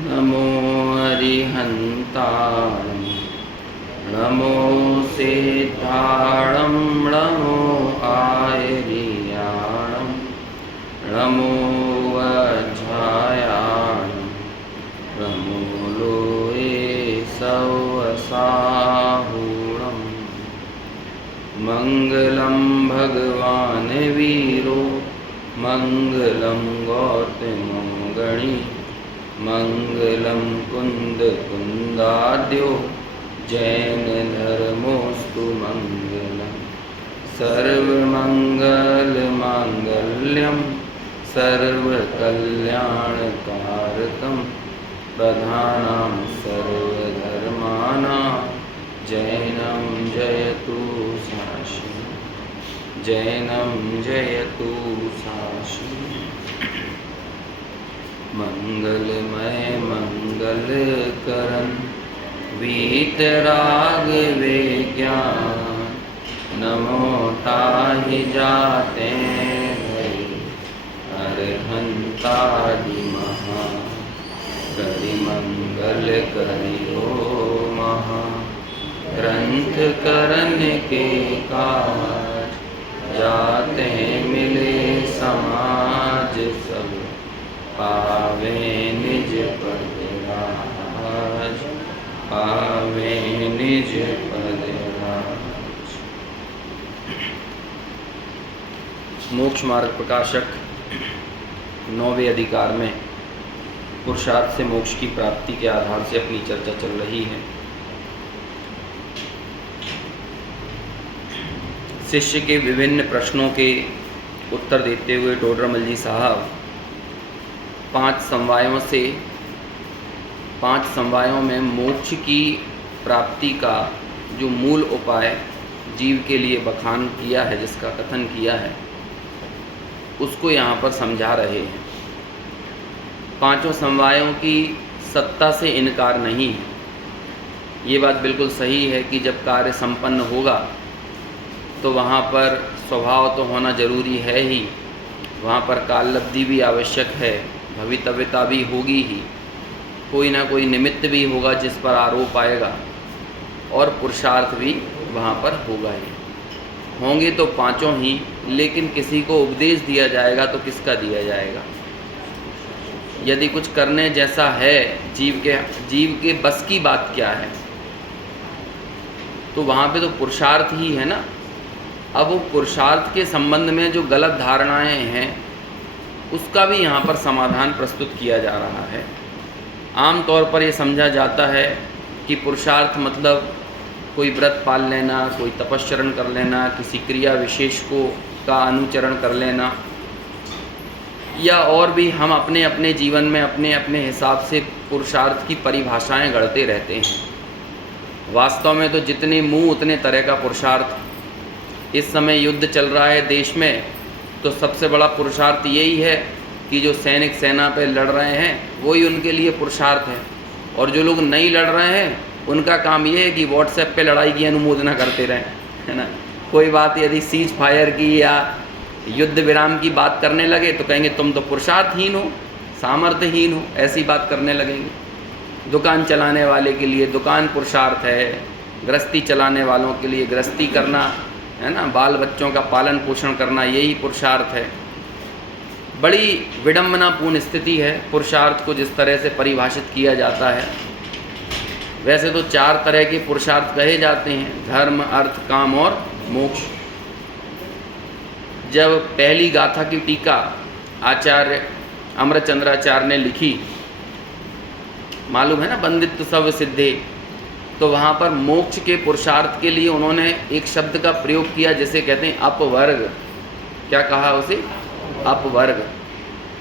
नमो अरिहन्ताणं नमो सिद्धाणं नमो आयर्याणं नमो वज्रायाणं नमो लोये सवसाहूणं मङ्गलं भगवान् वीरो मङ्गलं गौतमो गणी मङ्गलं कुन्दकुन्दाद्यो जैनधर्मोऽस्तु मङ्गलं सर्वमङ्गलमाङ्गल्यं सर्वकल्याणकारकं प्रधानं सर्वधर्माणां जैनं जयतु शासि जैनं जयतु शासि। मंगलमय मंगलकरण वीतराग विज्ञान नमो ताहि जाते अरहंतादि महा करि मंगल करि हो महा ग्रंथ करण के काज जाते मिले समाज सब पावे निज पद राज पावे निज पद राज। मोक्ष मार्ग प्रकाशक 9वें अधिकार में पुरुषार्थ से मोक्ष की प्राप्ति के आधार से अपनी चर्चा चल रही है। शिष्य के विभिन्न प्रश्नों के उत्तर देते हुए डोडरमल जी साहब 5 समवायों में मोक्ष की प्राप्ति का जो मूल उपाय जीव के लिए बखान किया है, जिसका कथन किया है, उसको यहाँ पर समझा रहे हैं। 5 समवायों की सत्ता से इनकार नहीं है। ये बात बिल्कुल सही है कि जब कार्य संपन्न होगा तो वहाँ पर स्वभाव तो होना जरूरी है ही, वहाँ पर काललब्धि भी आवश्यक है, भवितव्यता भी होगी ही, कोई ना कोई निमित्त भी होगा जिस पर आरोप आएगा, और पुरुषार्थ भी वहाँ पर होगा ही। होंगे तो 5 ही, लेकिन किसी को उपदेश दिया जाएगा तो किसका दिया जाएगा? यदि कुछ करने जैसा है, जीव के बस की बात क्या है, तो वहाँ पे तो पुरुषार्थ ही है ना। अब वो पुरुषार्थ के संबंध में जो गलत धारणाएं हैं, उसका भी यहाँ पर समाधान प्रस्तुत किया जा रहा है। आम तौर पर ये समझा जाता है कि पुरुषार्थ मतलब कोई व्रत पाल लेना, कोई तपश्चरण कर लेना, किसी क्रिया विशेष का अनुचरण कर लेना, या और भी हम अपने अपने जीवन में अपने अपने हिसाब से पुरुषार्थ की परिभाषाएं गढ़ते रहते हैं। वास्तव में तो जितने मुँह उतने तरह का पुरुषार्थ। इस समय युद्ध चल रहा है देश में, तो सबसे बड़ा पुरुषार्थ यही है कि जो सैनिक सेना पे लड़ रहे हैं वही उनके लिए पुरुषार्थ है, और जो लोग नहीं लड़ रहे हैं उनका काम ये है कि व्हाट्सएप पे लड़ाई की अनुमोदना करते रहें, है ना। कोई बात यदि सीज फायर की या युद्ध विराम की बात करने लगे तो कहेंगे तुम तो पुरुषार्थहीन हो, सामर्थ्यहीन हो, ऐसी बात करने लगेंगे। दुकान चलाने वाले के लिए दुकान पुरुषार्थ है, गृहस्थी चलाने वालों के लिए गृहस्थी करना, है ना, बाल बच्चों का पालन पोषण करना, यही पुरुषार्थ है। बड़ी विडंबनापूर्ण स्थिति है पुरुषार्थ को जिस तरह से परिभाषित किया जाता है। वैसे तो 4 तरह के पुरुषार्थ कहे जाते हैं, धर्म, अर्थ, काम और मोक्ष। जब पहली गाथा की टीका आचार्य अमरचंद्राचार्य ने लिखी, मालूम है ना, बंदित्व सब सिद्धे, तो वहाँ पर मोक्ष के पुरुषार्थ के लिए उन्होंने एक शब्द का प्रयोग किया जिसे कहते हैं अपवर्ग। क्या कहा उसे? अपवर्ग।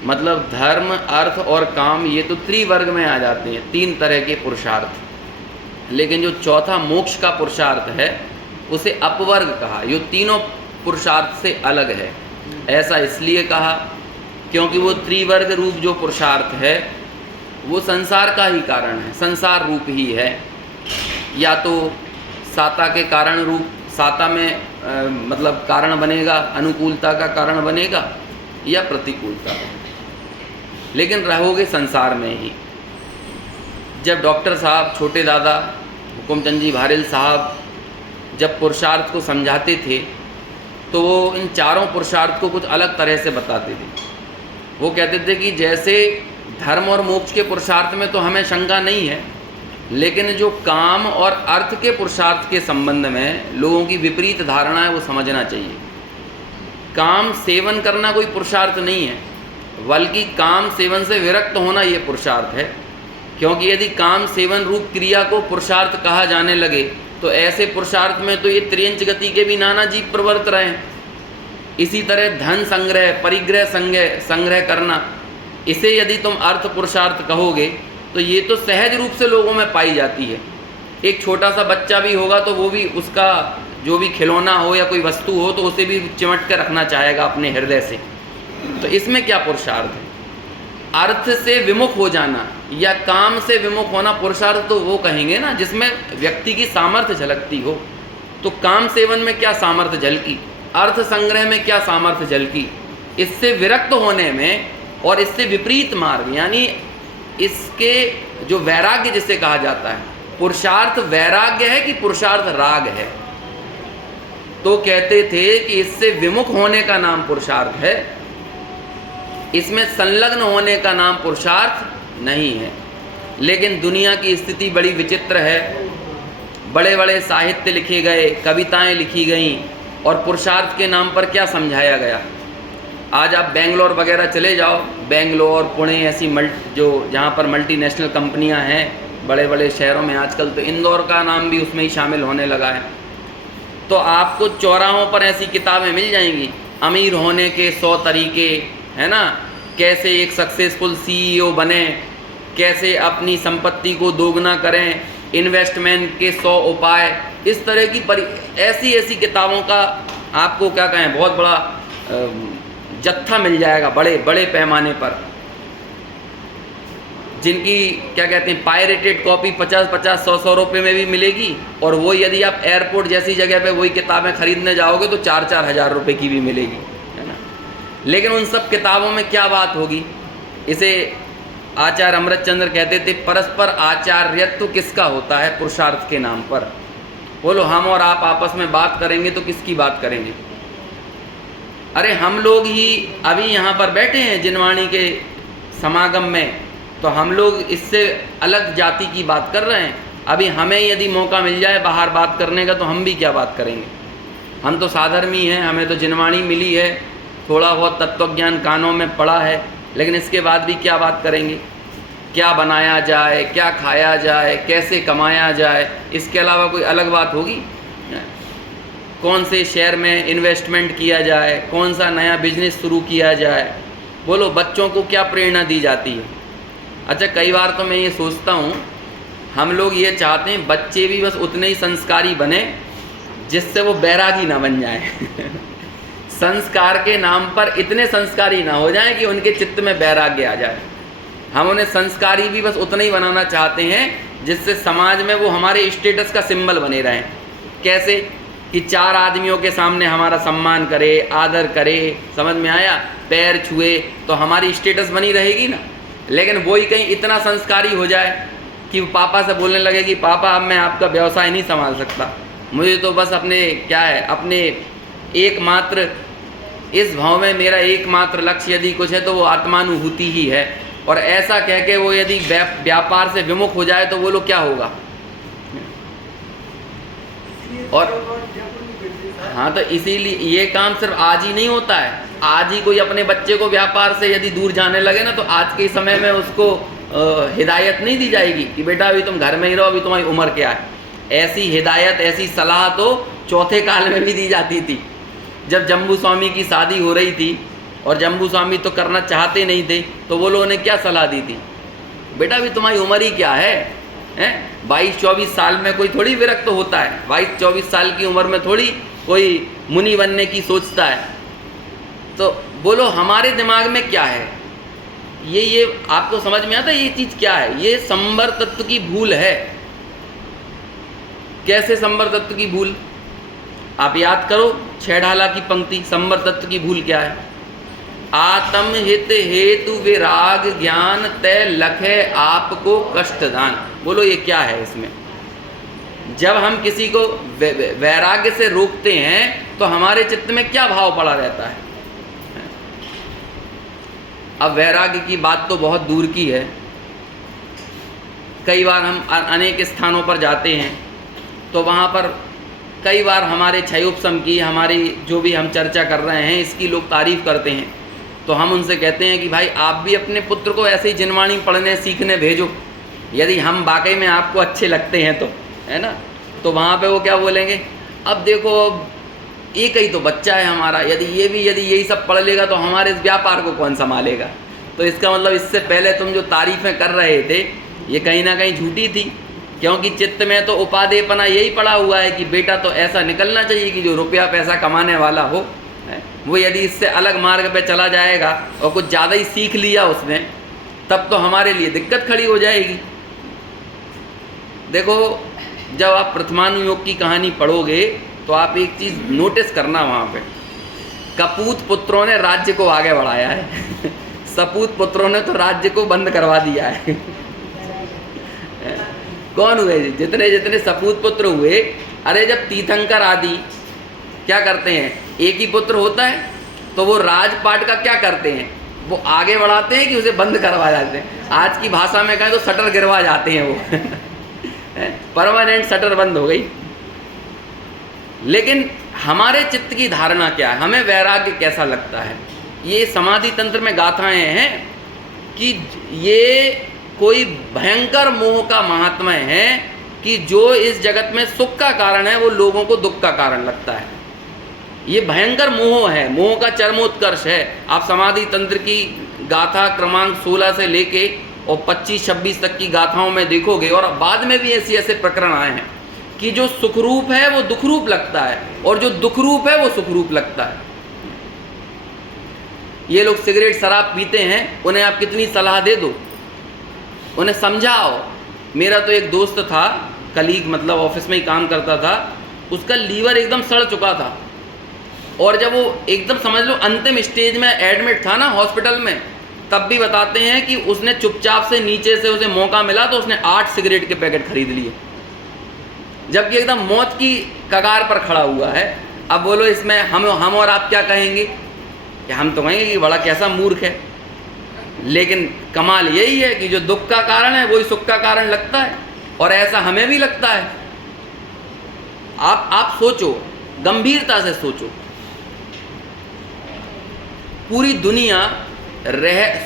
मतलब धर्म, अर्थ और काम ये तो त्रिवर्ग में आ जाते हैं, 3 तरह के पुरुषार्थ। लेकिन जो चौथा मोक्ष का पुरुषार्थ है उसे अपवर्ग कहा। ये तीनों पुरुषार्थ से अलग है। ऐसा इसलिए कहा क्योंकि वो त्रिवर्ग रूप जो पुरुषार्थ है वो संसार का ही कारण है, संसार रूप ही है। या तो साता के कारण रूप, साता में मतलब कारण बनेगा, अनुकूलता का कारण बनेगा, या प्रतिकूलता, लेकिन रहोगे संसार में ही। जब डॉक्टर साहब, छोटे दादा हुकुमचंद जी भारेल साहब जब पुरुषार्थ को समझाते थे तो वो इन चारों पुरुषार्थ को कुछ अलग तरह से बताते थे। वो कहते थे कि जैसे धर्म और मोक्ष के पुरुषार्थ में तो हमें शंका नहीं है, लेकिन जो काम और अर्थ के पुरुषार्थ के संबंध में लोगों की विपरीत धारणा है वो समझना चाहिए। काम सेवन करना कोई पुरुषार्थ नहीं है, बल्कि काम सेवन से विरक्त होना ये पुरुषार्थ है। क्योंकि यदि काम सेवन रूप क्रिया को पुरुषार्थ कहा जाने लगे तो ऐसे पुरुषार्थ में तो ये त्रियंच गति के भी नाना जीव प्रवर्त रहे हैं। इसी तरह धन संग्रह, परिग्रह संग्रह करना, इसे यदि तुम अर्थ पुरुषार्थ कहोगे तो ये तो सहज रूप से लोगों में पाई जाती है। एक छोटा सा बच्चा भी होगा तो वो भी उसका जो भी खिलौना हो या कोई वस्तु हो तो उसे भी चिमट कर रखना चाहेगा अपने हृदय से। तो इसमें क्या पुरुषार्थ है? अर्थ से विमुख हो जाना या काम से विमुख होना पुरुषार्थ तो वो कहेंगे ना जिसमें व्यक्ति की सामर्थ्य झलकती हो। तो काम सेवन में क्या सामर्थ्य झलकी, अर्थ संग्रह में क्या सामर्थ्य झलकी, इससे विरक्त होने में और इससे विपरीत मार्ग यानी इसके जो वैराग्य जिसे कहा जाता है, पुरुषार्थ वैराग्य है कि पुरुषार्थ राग है। तो कहते थे कि इससे विमुख होने का नाम पुरुषार्थ है, इसमें संलग्न होने का नाम पुरुषार्थ नहीं है। लेकिन दुनिया की स्थिति बड़ी विचित्र है। बड़े बड़े साहित्य लिखे गए, कविताएं लिखी गईं और पुरुषार्थ के नाम पर क्या समझाया गया। आज आप बेंगलोर वगैरह चले जाओ, बेंगलोर, पुणे ऐसी जहाँ पर मल्टीनेशनल कंपनियां हैं बड़े बड़े शहरों में, आजकल तो इंदौर का नाम भी उसमें ही शामिल होने लगा है। तो आपको चौराहों पर ऐसी किताबें मिल जाएंगी, अमीर होने के 100 तरीके, है ना, कैसे एक सक्सेसफुल CEO बने, कैसे अपनी संपत्ति को दोगुना करें, इन्वेस्टमेंट के 100 उपाय, इस तरह की ऐसी ऐसी किताबों का आपको क्या कहें बहुत बड़ा जत्था मिल जाएगा बड़े बड़े पैमाने पर, जिनकी क्या कहते हैं पायरेटेड कॉपी 50-50, 100-100 रुपये में भी मिलेगी। और वो यदि आप एयरपोर्ट जैसी जगह पे वही किताबें खरीदने जाओगे तो 4-4 हज़ार रुपये की भी मिलेगी, है ना। लेकिन उन सब किताबों में क्या बात होगी, इसे आचार्य अमृतचंद्र कहते थे परस्पर आचार्यत्व किसका होता है पुरुषार्थ के नाम पर। बोलो हम और आप आपस में बात करेंगे तो किसकी बात करेंगे? अरे हम लोग ही अभी यहाँ पर बैठे हैं जिनवाणी के समागम में, तो हम लोग इससे अलग जाति की बात कर रहे हैं। अभी हमें यदि मौका मिल जाए बाहर बात करने का तो हम भी क्या बात करेंगे? हम तो साधर्मी हैं, हमें तो जिनवाणी मिली है, थोड़ा बहुत तत्वज्ञान कानों में पड़ा है, लेकिन इसके बाद भी क्या बात करेंगे? क्या बनाया जाए, क्या खाया जाए, कैसे कमाया जाए, इसके अलावा कोई अलग बात होगी? कौन से शेयर में इन्वेस्टमेंट किया जाए, कौन सा नया बिजनेस शुरू किया जाए, बोलो बच्चों को क्या प्रेरणा दी जाती है? अच्छा, कई बार तो मैं ये सोचता हूँ हम लोग ये चाहते हैं बच्चे भी बस उतने ही संस्कारी बने जिससे वो बैरागी ना बन जाए संस्कार के नाम पर इतने संस्कारी ना हो जाएं कि उनके चित्त में बैराग्य आ जाए। हम उन्हें संस्कारी भी बस उतना ही बनाना चाहते हैं जिससे समाज में वो हमारे स्टेटस का सिंबल बने रहें। कैसे कि 4 आदमियों के सामने हमारा सम्मान करे, आदर करे, समझ में आया, पैर छुए तो हमारी स्टेटस बनी रहेगी ना। लेकिन वही कहीं इतना संस्कारी हो जाए कि वो पापा से बोलने लगे कि पापा अब मैं आपका व्यवसाय नहीं संभाल सकता, मुझे तो बस अपने क्या है अपने एकमात्र इस भाव में मेरा एकमात्र लक्ष्य यदि कुछ है तो वो आत्मानुभूति ही है। और ऐसा कह के वो यदि व्यापार से विमुख हो जाए तो वो लोग क्या होगा? और हाँ, तो इसीलिए ये काम सिर्फ आज ही नहीं होता है। आज ही कोई अपने बच्चे को व्यापार से यदि दूर जाने लगे ना तो आज के समय में उसको हिदायत नहीं दी जाएगी कि बेटा अभी तुम घर में ही रहो, अभी तुम्हारी उम्र क्या है। ऐसी हिदायत, ऐसी सलाह तो चौथे काल में भी दी जाती थी। जब जम्बू स्वामी की शादी हो रही थी और जम्बू स्वामी तो करना चाहते नहीं थे, तो वो लोगों ने क्या सलाह दी थी? बेटा अभी तुम्हारी उम्र ही क्या है, 22-24 साल में कोई थोड़ी विरक्त होता है, 22-24 साल की उम्र में थोड़ी कोई मुनि बनने की सोचता है। तो बोलो हमारे दिमाग में क्या है? ये आपको समझ में आता है ये चीज़ क्या है? ये संवर तत्व की भूल है। कैसे संवर तत्व की भूल? आप याद करो 6 ढाला की पंक्ति, संवर तत्व की भूल क्या है? आत्म हित हेतु विराग ज्ञान तय लखे आपको कष्ट दान। बोलो ये क्या है इसमें? जब हम किसी को वैराग्य से रोकते हैं तो हमारे चित्त में क्या भाव पड़ा रहता है? अब वैराग्य की बात तो बहुत दूर की है। कई बार हम अनेक स्थानों पर जाते हैं तो वहाँ पर कई बार हमारे क्षयोपशम की, हमारी जो भी हम चर्चा कर रहे हैं इसकी लोग तारीफ़ करते हैं, तो हम उनसे कहते हैं कि भाई आप भी अपने पुत्र को ऐसे ही जिनवाणी पढ़ने सीखने भेजो, यदि हम वाकई में आपको अच्छे लगते हैं तो, है ना। तो वहाँ पे वो क्या बोलेंगे, अब देखो एक ही तो बच्चा है हमारा, यदि यही सब पढ़ लेगा तो हमारे इस व्यापार को कौन संभालेगा। तो इसका मतलब इससे पहले तुम जो तारीफ़ें कर रहे थे ये कहीं ना कहीं झूठी थी, क्योंकि चित्त में तो उपादेयपना यही पड़ा हुआ है कि बेटा तो ऐसा निकलना चाहिए कि जो रुपया पैसा कमाने वाला हो। वो यदि इससे अलग मार्ग पे चला जाएगा और कुछ ज़्यादा ही सीख लिया उसने, तब तो हमारे लिए दिक्कत खड़ी हो जाएगी। देखो जब आप प्रथमानुयोग की कहानी पढ़ोगे तो आप एक चीज़ नोटिस करना, वहाँ पे कपूत पुत्रों ने राज्य को आगे बढ़ाया है सपूत पुत्रों ने तो राज्य को बंद करवा दिया है कौन हुए? जितने जितने सपूत पुत्र हुए, अरे जब तीर्थंकर आदि क्या करते हैं, एक ही पुत्र होता है तो वो राजपाट का क्या करते हैं, वो आगे बढ़ाते हैं कि उसे बंद करवा जाते हैं। आज की भाषा में कहें तो शटर गिरवा जाते हैं वो परमानेंट शटर बंद हो गई। लेकिन हमारे चित्त की धारणा क्या है, हमें वैराग्य कैसा लगता है? ये समाधि तंत्र में गाथाएं हैं कि ये कोई भयंकर मोह का महात्म्य है कि जो इस जगत में सुख का कारण है वो लोगों को दुख का कारण लगता है। ये भयंकर मोह है, मोह का चरमोत्कर्ष है। आप समाधि तंत्र की गाथा क्रमांक 16 से लेके और 25-26 तक की गाथाओं में देखोगे, और बाद में भी ऐसे प्रकरण आए हैं कि जो सुखरूप है वो दुखरूप लगता है और जो दुखरूप है वो सुखरूप लगता है। ये लोग सिगरेट शराब पीते हैं, उन्हें आप कितनी सलाह दे दो, उन्हें समझाओ। मेरा तो एक दोस्त था, कलीग, मतलब ऑफिस में ही काम करता था, उसका लीवर एकदम सड़ चुका था और जब वो एकदम समझ लो अंतिम स्टेज में एडमिट था ना हॉस्पिटल में, तब भी बताते हैं कि उसने चुपचाप से नीचे से उसे मौका मिला तो उसने 8 सिगरेट के पैकेट खरीद लिए, जबकि एकदम मौत की कगार पर खड़ा हुआ है। अब बोलो इसमें हम और आप क्या कहेंगे? कि हम तो कहेंगे कि बड़ा कैसा मूर्ख है। लेकिन कमाल यही है कि जो दुख का कारण है वही सुख का कारण लगता है, और ऐसा हमें भी लगता है। आप सोचो, गंभीरता से सोचो, पूरी दुनिया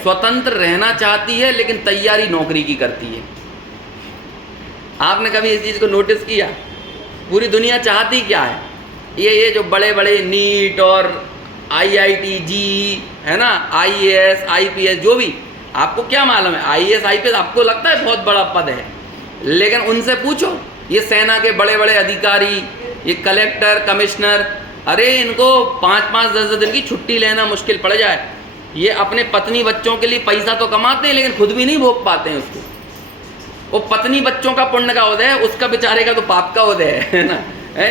स्वतंत्र रहना चाहती है लेकिन तैयारी नौकरी की करती है। आपने कभी इस चीज़ को नोटिस किया? पूरी दुनिया चाहती क्या है? ये जो बड़े बड़े नीट और IIT JEE है ना, IAS IPS, जो भी, आपको क्या मालूम है? IAS IPS आपको लगता है बहुत बड़ा पद है, लेकिन उनसे पूछो, ये सेना के बड़े बड़े अधिकारी, ये कलेक्टर कमिश्नर, अरे इनको 5-5 10 दिन की छुट्टी लेना मुश्किल पड़ जाए। ये अपने पत्नी बच्चों के लिए पैसा तो कमाते हैं लेकिन खुद भी नहीं भोग पाते हैं उसको। वो पत्नी बच्चों का पुण्य का उदय है, उसका बेचारे का तो पाप का उदय है ना,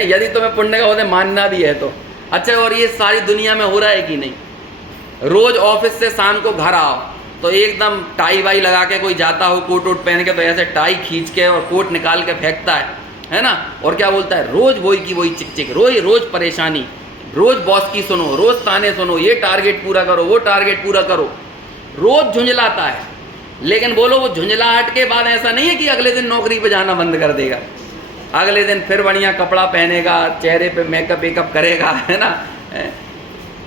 यदि तुम्हें पुण्य का उदय मानना भी है तो। अच्छा, और ये सारी दुनिया में हो रहा है कि नहीं? रोज ऑफिस से शाम को घर आओ तो एकदम टाई वाई लगा के कोई जाता हो, कोट वोट पहन के, तो ऐसे टाई खींच के और कोट निकाल के फेंकता है ना, और क्या बोलता है, रोज वही की वही चिक चिक, रोज परेशानी, रोज बॉस की सुनो, रोज ताने सुनो, ये टारगेट पूरा करो, वो टारगेट पूरा करो, रोज झुंझलाता है। लेकिन बोलो वो झुंझलाहट के बाद ऐसा नहीं है कि अगले दिन नौकरी पे जाना बंद कर देगा। अगले दिन फिर बढ़िया कपड़ा पहनेगा, चेहरे पे मेकअप वेकअप करेगा, है ना,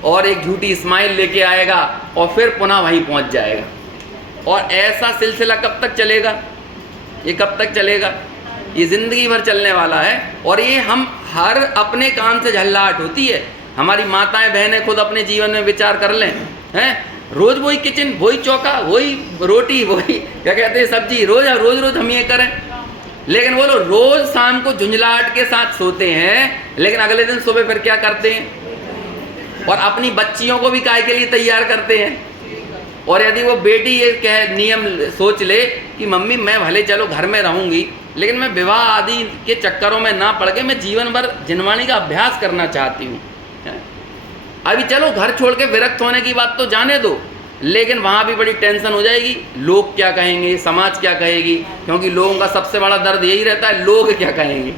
और एक झूठी स्माइल लेके आएगा और फिर पुनः वहीं पहुंच जाएगा। और ऐसा सिलसिला कब तक चलेगा? ये कब तक चलेगा? ये ज़िंदगी भर चलने वाला है। और ये हम हर अपने काम से झल्लाहट होती है। हमारी माताएं बहनें खुद अपने जीवन में विचार कर लें, हैं, रोज़ वही किचन, वही चौका, वही रोटी, वही क्या कहते हैं सब्जी, रोज़ रोज़ हम ये करें। लेकिन वो लोग रोज़ शाम को झुंझलाहट के साथ सोते हैं, लेकिन अगले दिन सुबह फिर क्या करते हैं? और अपनी बच्चियों को भी काय के लिए तैयार करते हैं। और यदि वो बेटी ये नियम सोच ले कि मम्मी मैं भले चलो घर में रहूँगी, लेकिन मैं विवाह आदि के चक्करों में ना पड़ के मैं जीवन भर जिनवाणी का अभ्यास करना चाहती हूँ। अभी चलो घर छोड़ के विरक्त होने की बात तो जाने दो, लेकिन वहाँ भी बड़ी टेंशन हो जाएगी, लोग क्या कहेंगे, समाज क्या कहेगी, क्योंकि लोगों का सबसे बड़ा दर्द यही रहता है, लोग क्या कहेंगे।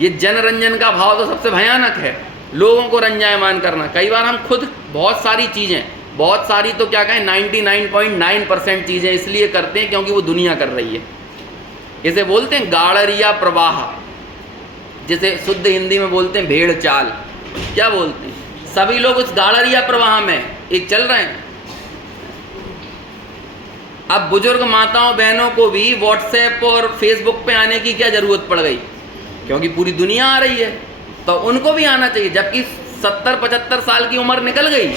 ये जनरंजन का भाव तो सबसे भयानक है, लोगों को रंजायमान करना। कई बार हम खुद बहुत सारी चीज़ें, बहुत सारी तो क्या कहें 99.9% चीज़ें इसलिए करते हैं क्योंकि वो दुनिया कर रही है। इसे बोलते हैं गाड़रिया प्रवाह, जिसे शुद्ध हिंदी में बोलते हैं भेड़ चाल। क्या बोलते हैं, सभी लोग उस गाड़रिया प्रवाह में एक चल रहे हैं। अब बुजुर्ग माताओं बहनों को भी व्हाट्सएप और फेसबुक पे आने की क्या ज़रूरत पड़ गई, क्योंकि पूरी दुनिया आ रही है, तो उनको भी आना चाहिए। जबकि 70-75 साल की उम्र निकल गई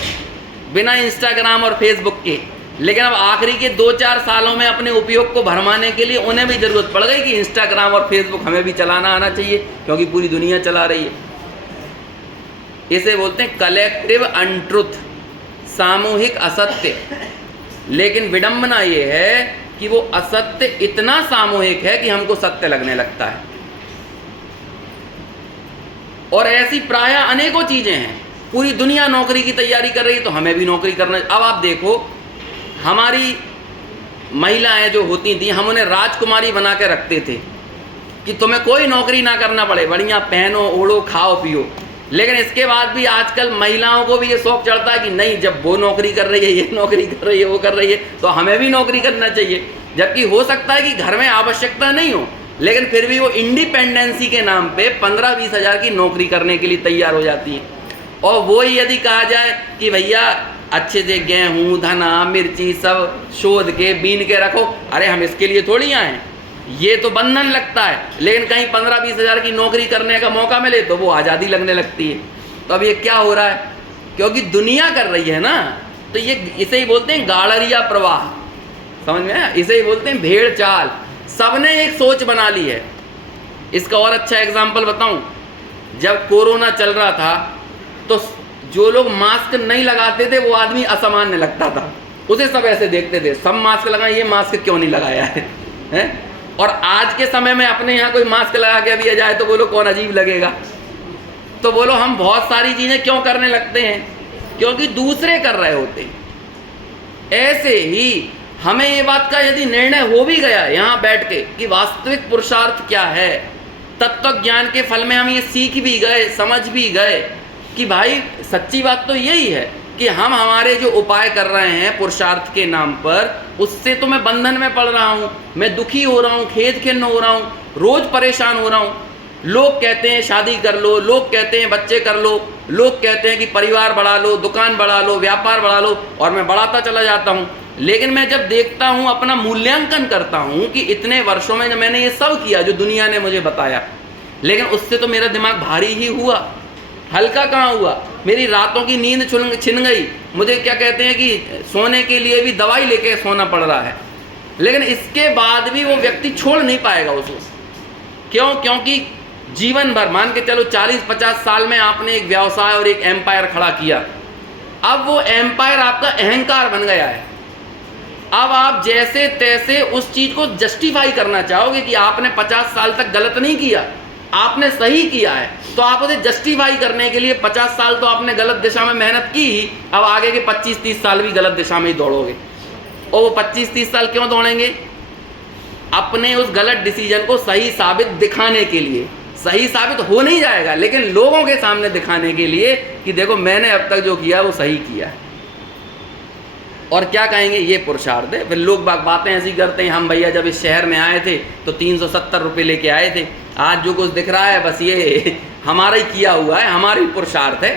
बिना इंस्टाग्राम और फेसबुक के, लेकिन अब आखिरी के 2-4 सालों में अपने उपयोग को भरमाने के लिए उन्हें भी ज़रूरत पड़ गई कि इंस्टाग्राम और फेसबुक हमें भी चलाना आना चाहिए, क्योंकि पूरी दुनिया चला रही है। इसे बोलते हैं कलेक्टिव अनट्रुथ, सामूहिक असत्य। लेकिन विडंबना ये है कि वो असत्य इतना सामूहिक है कि हमको सत्य लगने लगता है। और ऐसी प्रायः अनेकों चीज़ें हैं। पूरी दुनिया नौकरी की तैयारी कर रही है, तो हमें भी नौकरी करना। अब आप देखो, हमारी महिलाएं जो होती थी, हम उन्हें राजकुमारी बना के रखते थे कि तुम्हें कोई नौकरी ना करना पड़े, बढ़िया पहनो ओढ़ो खाओ पियो। लेकिन इसके बाद भी आजकल महिलाओं को भी ये शौक चढ़ता है कि नहीं, जब वो नौकरी कर रही है, ये नौकरी कर रही है, वो कर रही है, तो हमें भी नौकरी करना चाहिए। जबकि हो सकता है कि घर में आवश्यकता नहीं हो, लेकिन फिर भी वो इंडिपेंडेंसी के नाम पे 15-20 हज़ार की नौकरी करने के लिए तैयार हो जाती है। और वो ही यदि कहा जाए कि भैया अच्छे से गेहूँ धना मिर्ची सब शोध के बीन के रखो, अरे हम इसके लिए थोड़ी आए, ये तो बंधन लगता है। लेकिन कहीं 15-20 हज़ार की नौकरी करने का मौका मिले तो वो आज़ादी लगने लगती है। तो अब ये क्या हो रहा है, क्योंकि दुनिया कर रही है ना। तो ये इसे ही बोलते हैं गाड़रिया प्रवाह, समझ में आया? इसे ही बोलते हैं भेड़ चाल। सबने एक सोच बना ली है। इसका और अच्छा एग्जाम्पल बताऊं, जब कोरोना चल रहा था तो जो लोग मास्क नहीं लगाते थे वो आदमी असामान्य लगता था, उसे सब ऐसे देखते थे, सब मास्क लगाए, ये मास्क क्यों नहीं लगाया है? और आज के समय में अपने यहाँ कोई मास्क लगा के अभी आ जाए तो बोलो कौन अजीब लगेगा। तो बोलो हम बहुत सारी चीज़ें क्यों करने लगते हैं, क्योंकि दूसरे कर रहे होते हैं। ऐसे ही हमें ये बात का यदि निर्णय हो भी गया यहाँ बैठ के कि वास्तविक पुरुषार्थ क्या है, तत्व ज्ञान के फल में हम ये सीख भी गए, समझ भी गए कि भाई सच्ची बात तो यही है कि हम हमारे जो उपाय कर रहे हैं पुरुषार्थ के नाम पर, उससे तो मैं बंधन में पड़ रहा हूँ, मैं दुखी हो रहा हूँ, खेद खिन्न हो रहा हूँ, रोज़ परेशान हो रहा हूँ। लोग कहते हैं शादी कर लो, लोग कहते हैं बच्चे कर लो, लोग कहते हैं कि परिवार बढ़ा लो, दुकान बढ़ा लो, व्यापार बढ़ा लो, और मैं बढ़ाता चला जाता हूँ। लेकिन मैं जब देखता हूँ, अपना मूल्यांकन करता हूँ कि इतने वर्षों में जब मैंने ये सब किया जो दुनिया ने मुझे बताया, लेकिन उससे तो मेरा दिमाग भारी ही हुआ, हल्का कहाँ हुआ। मेरी रातों की नींद छिन गई, मुझे क्या कहते हैं कि सोने के लिए भी दवाई लेके सोना पड़ रहा है। लेकिन इसके बाद भी वो व्यक्ति छोड़ नहीं पाएगा उसको। क्यों? क्योंकि जीवन भर, मान के चलो 40-50 साल में आपने एक व्यवसाय और एक एम्पायर खड़ा किया। अब वो एम्पायर आपका अहंकार बन गया है। अब आप जैसे तैसे उस चीज़ को जस्टिफाई करना चाहोगे कि आपने 50 साल तक गलत नहीं किया, आपने सही किया है, तो आप उसे जस्टिफाई करने के लिए 50 साल तो आपने गलत दिशा में मेहनत की ही, अब आगे के 25-30 साल भी गलत दिशा में ही दौड़ोगे। और वो 25-30 साल क्यों दौड़ेंगे? अपने उस गलत डिसीजन को सही साबित दिखाने के लिए। सही साबित हो नहीं जाएगा, लेकिन लोगों के सामने दिखाने के लिए कि देखो मैंने अब तक जो किया वो सही किया है। और क्या कहेंगे, ये पुरुषार्थ है। फिर लोग बातें ऐसी करते हैं, हम भैया जब इस शहर में आए थे तो 370 रुपये लेके आए थे, आज जो कुछ दिख रहा है बस ये हमारा ही किया हुआ है, हमारी पुरुषार्थ है।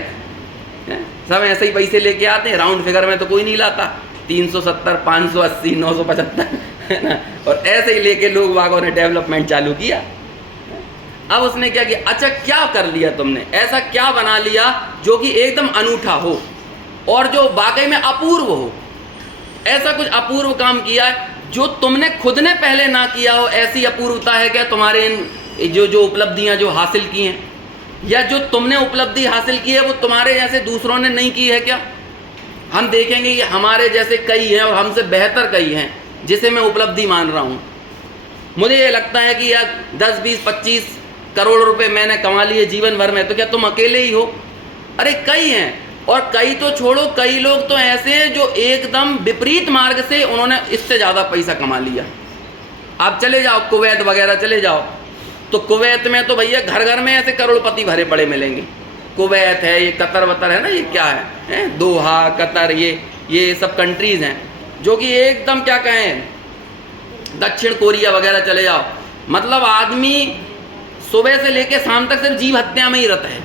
सब ऐसे ही पैसे लेके आते हैं, राउंड फिगर में तो कोई नहीं लाता, 370, 580, 975, है ना। और ऐसे ही लेके लोग बागों ने डेवलपमेंट चालू किया। अब उसने क्या किया, अच्छा क्या कर लिया तुमने, ऐसा क्या बना लिया जो कि एकदम अनूठा हो और जो वाकई में अपूर्व हो। ऐसा कुछ अपूर्व काम किया है जो तुमने खुद ने पहले ना किया हो। ऐसी अपूर्वता है क्या तुम्हारे इन जो उपलब्धियां जो हासिल की हैं, या जो तुमने उपलब्धि हासिल की है वो तुम्हारे जैसे दूसरों ने नहीं की है क्या? हम देखेंगे कि हमारे जैसे कई हैं और हमसे बेहतर कई हैं जिसे मैं उपलब्धि मान रहा हूँ। मुझे ये लगता है कि यार 10, 20, 25 करोड़ रुपए मैंने कमा लिए जीवन भर में, तो क्या तुम अकेले ही हो? अरे कई हैं। और कई तो छोड़ो, कई लोग तो ऐसे हैं जो एकदम विपरीत मार्ग से उन्होंने इससे ज़्यादा पैसा कमा लिया। आप चले जाओ कुवैत वगैरह चले जाओ, तो कुवैत में तो भैया घर घर में ऐसे करोड़पति भरे पड़े मिलेंगे। कुवैत है, ये कतर वतर है ना, ये क्या है, दोहा, कतर, ये सब कंट्रीज़ हैं जो कि एकदम क्या कहें, दक्षिण कोरिया वगैरह चले जाओ, मतलब आदमी सुबह से लेकर शाम तक सिर्फ जीव हत्या में ही रहता है,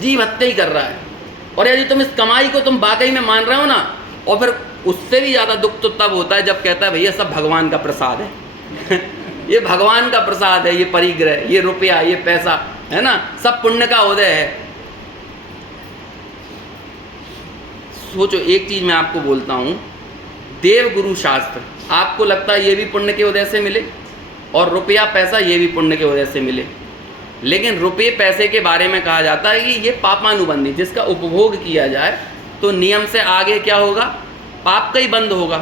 जीव हत्या ही कर रहा है। और यदि तुम इस कमाई को तुम वाकई में मान रहे हो ना, और फिर उससे भी ज़्यादा दुख तो तब होता है जब कहता है भैया सब भगवान का प्रसाद है ये भगवान का प्रसाद है, ये परिग्रह, ये रुपया, ये पैसा है ना, सब पुण्य का उदय है। सोचो, एक चीज़ मैं आपको बोलता हूँ, देव गुरु शास्त्र, आपको लगता है ये भी पुण्य के उदय से मिले, और रुपया पैसा ये भी पुण्य के वजह से मिले, लेकिन रुपये पैसे के बारे में कहा जाता है कि ये पापानुबंधी, जिसका उपभोग किया जाए तो नियम से आगे क्या होगा, पाप का ही बंद होगा।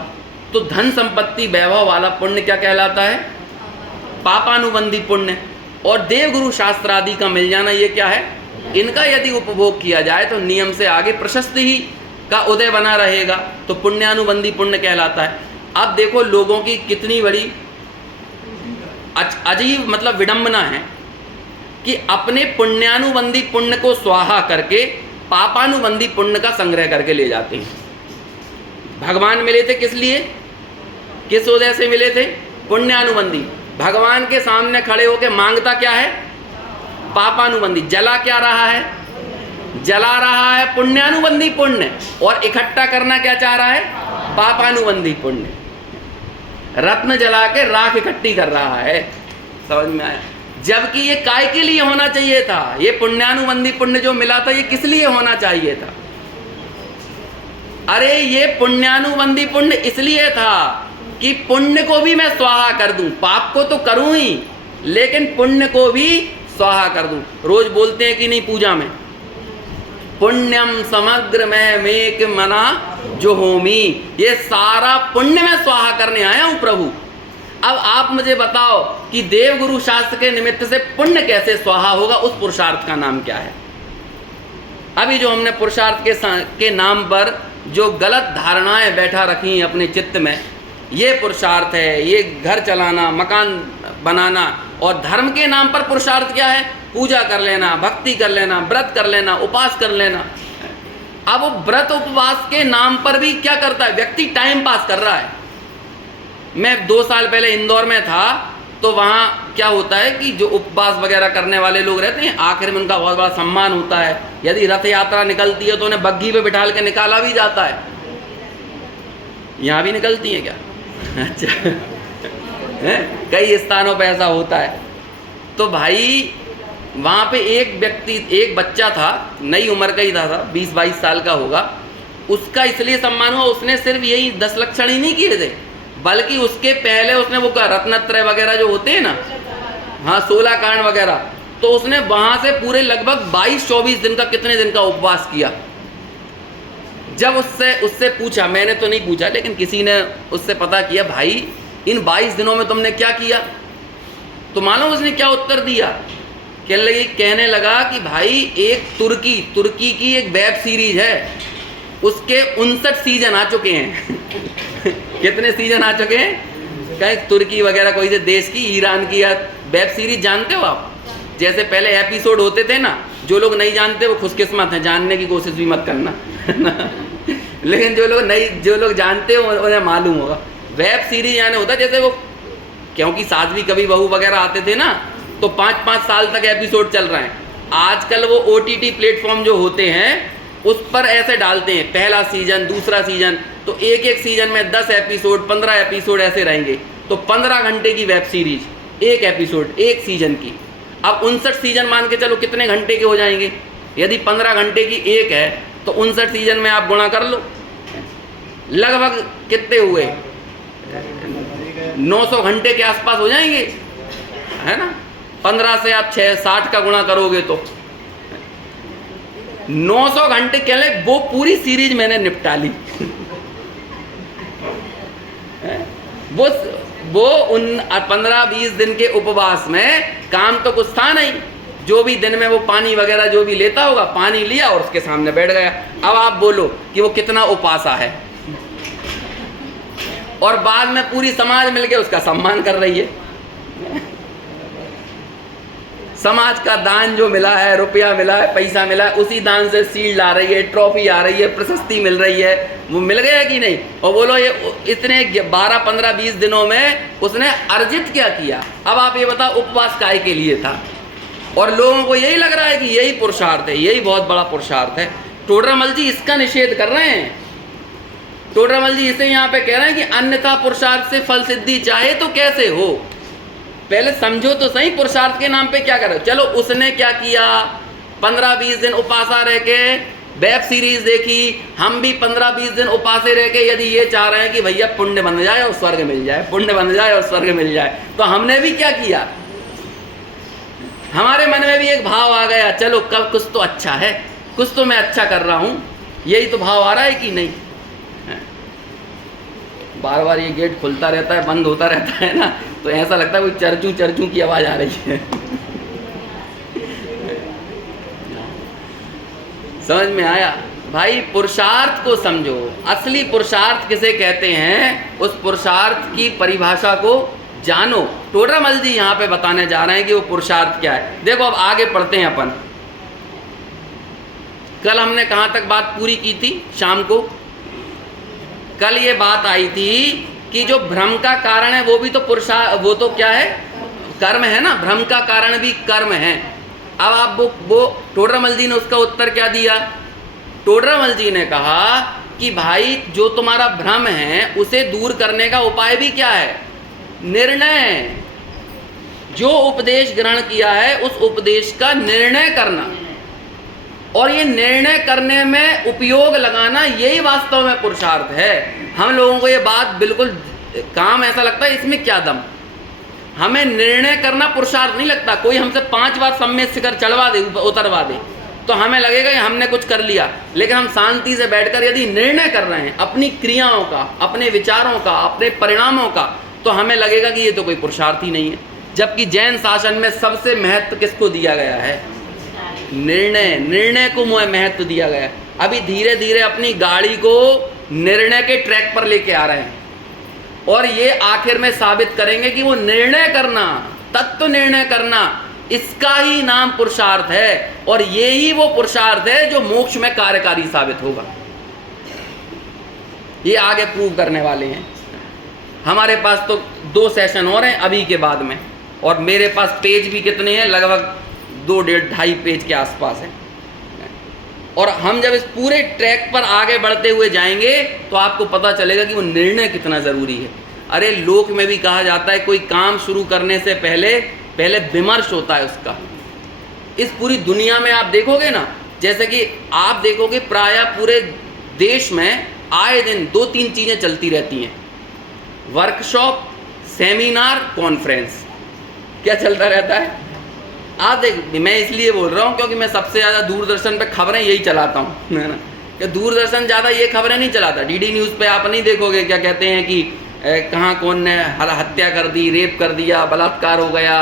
तो धन संपत्ति वैभव वाला पुण्य क्या कहलाता है, पापानुबंधी पुण्य। और देवगुरु शास्त्र आदि का मिल जाना ये क्या है, इनका यदि उपभोग किया जाए तो नियम से आगे प्रशस्ति ही का उदय बना रहेगा, तो पुण्यानुबंधी पुण्य कहलाता है। अब देखो लोगों की कितनी बड़ी अजीब मतलब विडंबना है कि अपने पुण्यानुबंधी पुण्य को स्वाहा करके पापानुबंधी पुण्य का संग्रह करके ले जाते हैं। भगवान मिले थे किस लिए, किस वजह से मिले थे, पुण्यानुबंधी। भगवान के सामने खड़े होकर मांगता क्या है, पापानुबंधी। जला क्या रहा है, जला रहा है पुण्यानुबंधी पुण्य, और इकट्ठा करना क्या चाह रहा है, पापानुबंधी पुण्य। रत्न जला के राख इकट्ठी कर रहा है, समझ में आया। जबकि ये काय के लिए होना चाहिए था, ये पुण्यानुबंधी पुण्य जो मिला था ये किस लिए होना चाहिए था, अरे ये पुण्यानुबंधी पुण्य इसलिए था कि पुण्य को भी मैं स्वाहा कर दूं, पाप को तो करूं ही लेकिन पुण्य को भी स्वाहा कर दूं। रोज बोलते हैं कि नहीं पूजा में, पुण्यम समग्र में मेक मना जो होमी, ये सारा पुण्य में स्वाहा करने आया हूं प्रभु। अब आप मुझे बताओ कि देवगुरु शास्त्र के निमित्त से पुण्य कैसे स्वाहा होगा, उस पुरुषार्थ का नाम क्या है। अभी जो हमने पुरुषार्थ के नाम पर जो गलत धारणाएं बैठा रखी अपने चित्त में, ये पुरुषार्थ है, ये घर चलाना, मकान बनाना, और धर्म के नाम पर पुरुषार्थ क्या है, पूजा कर लेना, भक्ति कर लेना, व्रत कर लेना, उपास कर लेना। अब वो व्रत उपवास के नाम पर भी क्या करता है व्यक्ति, टाइम पास कर रहा है। मैं 2 साल पहले इंदौर में था, तो वहाँ क्या होता है कि जो उपवास वगैरह करने वाले लोग रहते हैं, आखिर में उनका बहुत बड़ा सम्मान होता है। यदि रथ यात्रा निकलती है तो उन्हें बग्घी पे बिठाल के निकाला भी जाता है। यहाँ भी निकलती है क्या? अच्छा कई स्थानों पे ऐसा होता है। तो भाई वहाँ पे एक बच्चा था, नई उम्र का ही था, 20-22 साल का होगा। उसका इसलिए सम्मान हुआ, उसने सिर्फ यही 10 लक्षण ही नहीं किए थे, बल्कि उसके पहले उसने वो रत्नत्रय वगैरह जो होते हैं ना, हाँ 16 कांड वगैरह, तो उसने वहाँ से पूरे लगभग 22-24 दिन का, कितने दिन का उपवास किया। जब उससे पूछा, मैंने तो नहीं पूछा लेकिन किसी ने उससे पता किया, भाई इन 22 दिनों में तुमने क्या किया, तो मालूम उसने क्या उत्तर दिया, कहने लगा कि भाई एक तुर्की की एक वेब सीरीज है, उसके 59 सीजन आ चुके हैं कितने सीजन आ चुके हैं, कहीं तुर्की वगैरह कोई से देश की, ईरान की या वेब सीरीज जानते हो आप। जैसे पहले एपिसोड होते थे ना, जो लोग नहीं जानते वो खुशकिस्मत हैं, जानने की कोशिश भी मत करना लेकिन जो लोग जानते हो उन्हें मालूम होगा। वेब सीरीज यानी होता है जैसे वो, क्योंकि सास भी कभी बहू वगैरह आते थे ना, तो 5-5 साल तक एपिसोड चल रहे हैं। आजकल वो OTT प्लेटफॉर्म जो होते हैं उस पर ऐसे डालते हैं, पहला सीजन, दूसरा सीजन, तो एक सीजन में 10 एपिसोड, 15 एपिसोड ऐसे रहेंगे। तो 15 घंटे की वेब सीरीज, एक एपिसोड, एक सीजन की। अब 59 सीजन मान के चलो कितने घंटे के हो जाएंगे, यदि 15 घंटे की एक है तो 59 सीजन में आप गुणा कर लो, लगभग कितने हुए, 900 घंटे के आसपास हो जाएंगे, है ना। 15 से आप 60 का गुणा करोगे तो 900 घंटे के लिए वो पूरी सीरीज मैंने निपटा ली वो 15-20 दिन के उपवास में काम तो कुछ था नहीं, जो भी दिन में वो पानी वगैरह जो भी लेता होगा, पानी लिया और उसके सामने बैठ गया। अब आप बोलो कि वो कितना उपासा है, और बाद में पूरी समाज मिलके उसका सम्मान कर रही है। समाज का दान जो मिला है, रुपया मिला है, पैसा मिला है, उसी दान से शील्ड आ रही है, ट्रॉफी आ रही है, प्रशस्ति मिल रही है, वो मिल गया कि नहीं? और बोलो ये इतने 12, 15, 20 दिनों में उसने अर्जित क्या किया? अब आप ये बताओ, उपवास काय के लिए था? और लोगों को यही लग रहा है कि यही पुरुषार्थ है, यही बहुत बड़ा पुरुषार्थ है। टोडरमल जी इसका निषेध कर रहे हैं। टोडरमल जी इसे यहाँ पे कह रहे हैं कि अन्यथा पुरुषार्थ से फल सिद्धि चाहे तो कैसे हो? पहले समझो तो सही, पुरुषार्थ के नाम पे क्या करो। चलो उसने क्या किया, 15-20 दिन उपासा रह के वेब सीरीज देखी, हम भी 15-20 दिन उपासे रह के यदि ये चाह रहे हैं कि भैया पुण्य बन जाए और स्वर्ग मिल जाए, पुण्य बन जाए और स्वर्ग मिल जाए, तो हमने भी क्या किया, हमारे मन में भी एक भाव आ गया, चलो कल कुछ तो अच्छा है, कुछ तो मैं अच्छा कर रहा हूं, यही तो भाव आ रहा है कि नहीं? बार बार ये गेट खुलता रहता है, बंद होता रहता है ना, तो ऐसा लगता है कोई चरचू चरचू की आवाज आ रही है। समझ में आया भाई? पुरुषार्थ को समझो, असली पुरुषार्थ किसे कहते हैं, उस पुरुषार्थ की परिभाषा को जानो। टोडरमल जी यहाँ पे बताने जा रहे हैं कि वो पुरुषार्थ क्या है। देखो अब आगे पढ़ते हैं अपन। कल हमने कहाँ तक बात पूरी की थी शाम को? कल ये बात आई थी कि जो भ्रम का कारण है वो भी तो वो तो क्या है, कर्म है ना, भ्रम का कारण भी कर्म है। अब आप वो टोडरमल जी ने उसका उत्तर क्या दिया? टोडरमल जी ने कहा कि भाई जो तुम्हारा भ्रम है उसे दूर करने का उपाय भी क्या है? निर्णय। जो उपदेश ग्रहण किया है उस उपदेश का निर्णय करना, और ये निर्णय करने में उपयोग लगाना, यही वास्तव में पुरुषार्थ है। हम लोगों को ये बात बिल्कुल काम ऐसा लगता है इसमें क्या दम, हमें निर्णय करना पुरुषार्थ नहीं लगता। कोई हमसे 5 बार सम्यक शिखर चढ़वा दे, उतरवा दे, तो हमें लगेगा कि हमने कुछ कर लिया। लेकिन हम शांति से बैठकर यदि निर्णय कर रहे हैं अपनी क्रियाओं का, अपने विचारों का, अपने परिणामों का, तो हमें लगेगा कि ये तो कोई पुरुषार्थ ही नहीं है। जबकि जैन शासन में सबसे महत्व किसको दिया गया है? निर्णय को महत्व दिया गया है। अभी धीरे धीरे अपनी गाड़ी को निर्णय के ट्रैक पर लेके आ रहे हैं, और ये आखिर में साबित करेंगे कि वो निर्णय करना, तत्व निर्णय करना, इसका ही नाम पुरुषार्थ है, और ये ही वो पुरुषार्थ है जो मोक्ष में कार्यकारी साबित होगा। ये आगे प्रूव करने वाले हैं। हमारे पास तो 2 सेशन और हैं अभी के बाद में, और मेरे पास पेज भी कितने हैं, लगभग 2-2.5 पेज के आसपास है। और हम जब इस पूरे ट्रैक पर आगे बढ़ते हुए जाएंगे तो आपको पता चलेगा कि वो निर्णय कितना ज़रूरी है। अरे लोक में भी कहा जाता है कोई काम शुरू करने से पहले विमर्श होता है उसका। इस पूरी दुनिया में आप देखोगे ना, जैसे कि आप देखोगे प्रायः पूरे देश में आए दिन 2-3 चीज़ें चलती रहती हैं, वर्कशॉप, सेमिनार, कॉन्फ्रेंस। क्या चलता रहता है? आप देख, मैं इसलिए बोल रहा हूँ क्योंकि मैं सबसे ज़्यादा दूरदर्शन पे खबरें यही चलाता हूँ, है ना। कि दूरदर्शन ज़्यादा ये खबरें नहीं चलाता। डीडी न्यूज़ पे आप नहीं देखोगे क्या कहते हैं कि कहाँ कौन ने हत्या कर दी, रेप कर दिया, बलात्कार हो गया,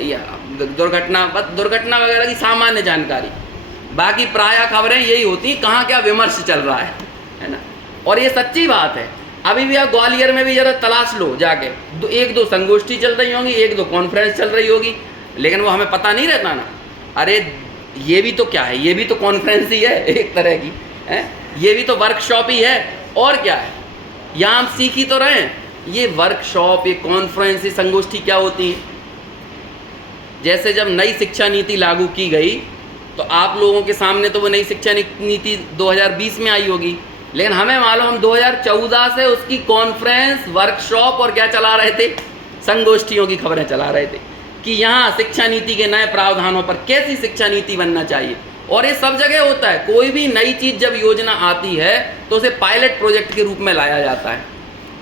या दुर्घटना वगैरह की सामान्य जानकारी। बाकी प्रायः खबरें यही होती, कहाँ क्या विमर्श चल रहा है ना। और ये सच्ची बात है। अभी भी आप ग्वालियर में भी ज़रा तलाश लो जाके, 1-2 संगोष्ठी चल रही होंगी, 1-2 कॉन्फ्रेंस चल रही होगी, लेकिन वो हमें पता नहीं रहता ना। अरे ये भी तो क्या है, ये भी तो कॉन्फ्रेंस ही है एक तरह की, है, ये भी तो वर्कशॉप ही है, और क्या है। यहाँ हम सीख ही तो रहे हैं। ये वर्कशॉप, ये कॉन्फ्रेंस, ये संगोष्ठी क्या होती है? जैसे जब नई शिक्षा नीति लागू की गई तो आप लोगों के सामने तो वो नई शिक्षा नीति 2020 में आई होगी, लेकिन हमें मालूम, हम 2014 से उसकी कॉन्फ्रेंस, वर्कशॉप और क्या चला रहे थे, संगोष्ठियों की खबरें चला रहे थे कि यहाँ शिक्षा नीति के नए प्रावधानों पर कैसी शिक्षा नीति बनना चाहिए। और ये सब जगह होता है। कोई भी नई चीज़ जब योजना आती है तो उसे पायलट प्रोजेक्ट के रूप में लाया जाता है,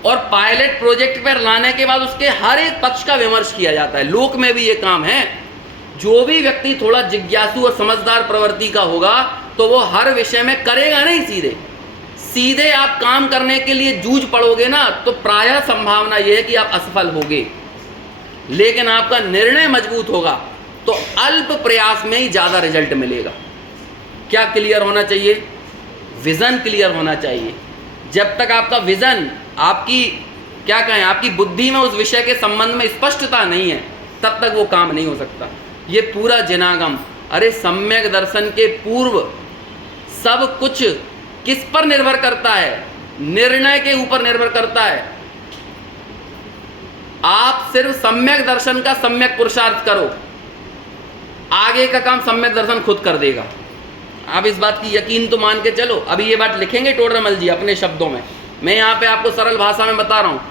और पायलट प्रोजेक्ट पर लाने के बाद उसके हर एक पक्ष का विमर्श किया जाता है। लोक में भी ये काम है। जो भी व्यक्ति थोड़ा जिज्ञासु और समझदार प्रवृत्ति का होगा तो वो हर विषय में करेगा नहीं, सीधे आप काम करने के लिए जूझ पड़ोगे ना, तो प्रायः संभावना यह है कि आप असफल होगे। लेकिन आपका निर्णय मजबूत होगा तो अल्प प्रयास में ही ज़्यादा रिजल्ट मिलेगा। क्या क्लियर होना चाहिए? विज़न क्लियर होना चाहिए। जब तक आपका विज़न, आपकी क्या कहें, आपकी बुद्धि में उस विषय के संबंध में स्पष्टता नहीं है, तब तक वो काम नहीं हो सकता। ये पूरा जिनागम, अरे सम्यक दर्शन के पूर्व सब कुछ किस पर निर्भर करता है? निर्णय के ऊपर निर्भर करता है। आप सिर्फ सम्यक दर्शन का सम्यक पुरुषार्थ करो, आगे का काम सम्यक दर्शन खुद कर देगा। आप इस बात की यकीन तो मान के चलो। अभी ये बात लिखेंगे टोडरमल जी अपने शब्दों में, मैं यहाँ पे आपको सरल भाषा में बता रहा हूँ।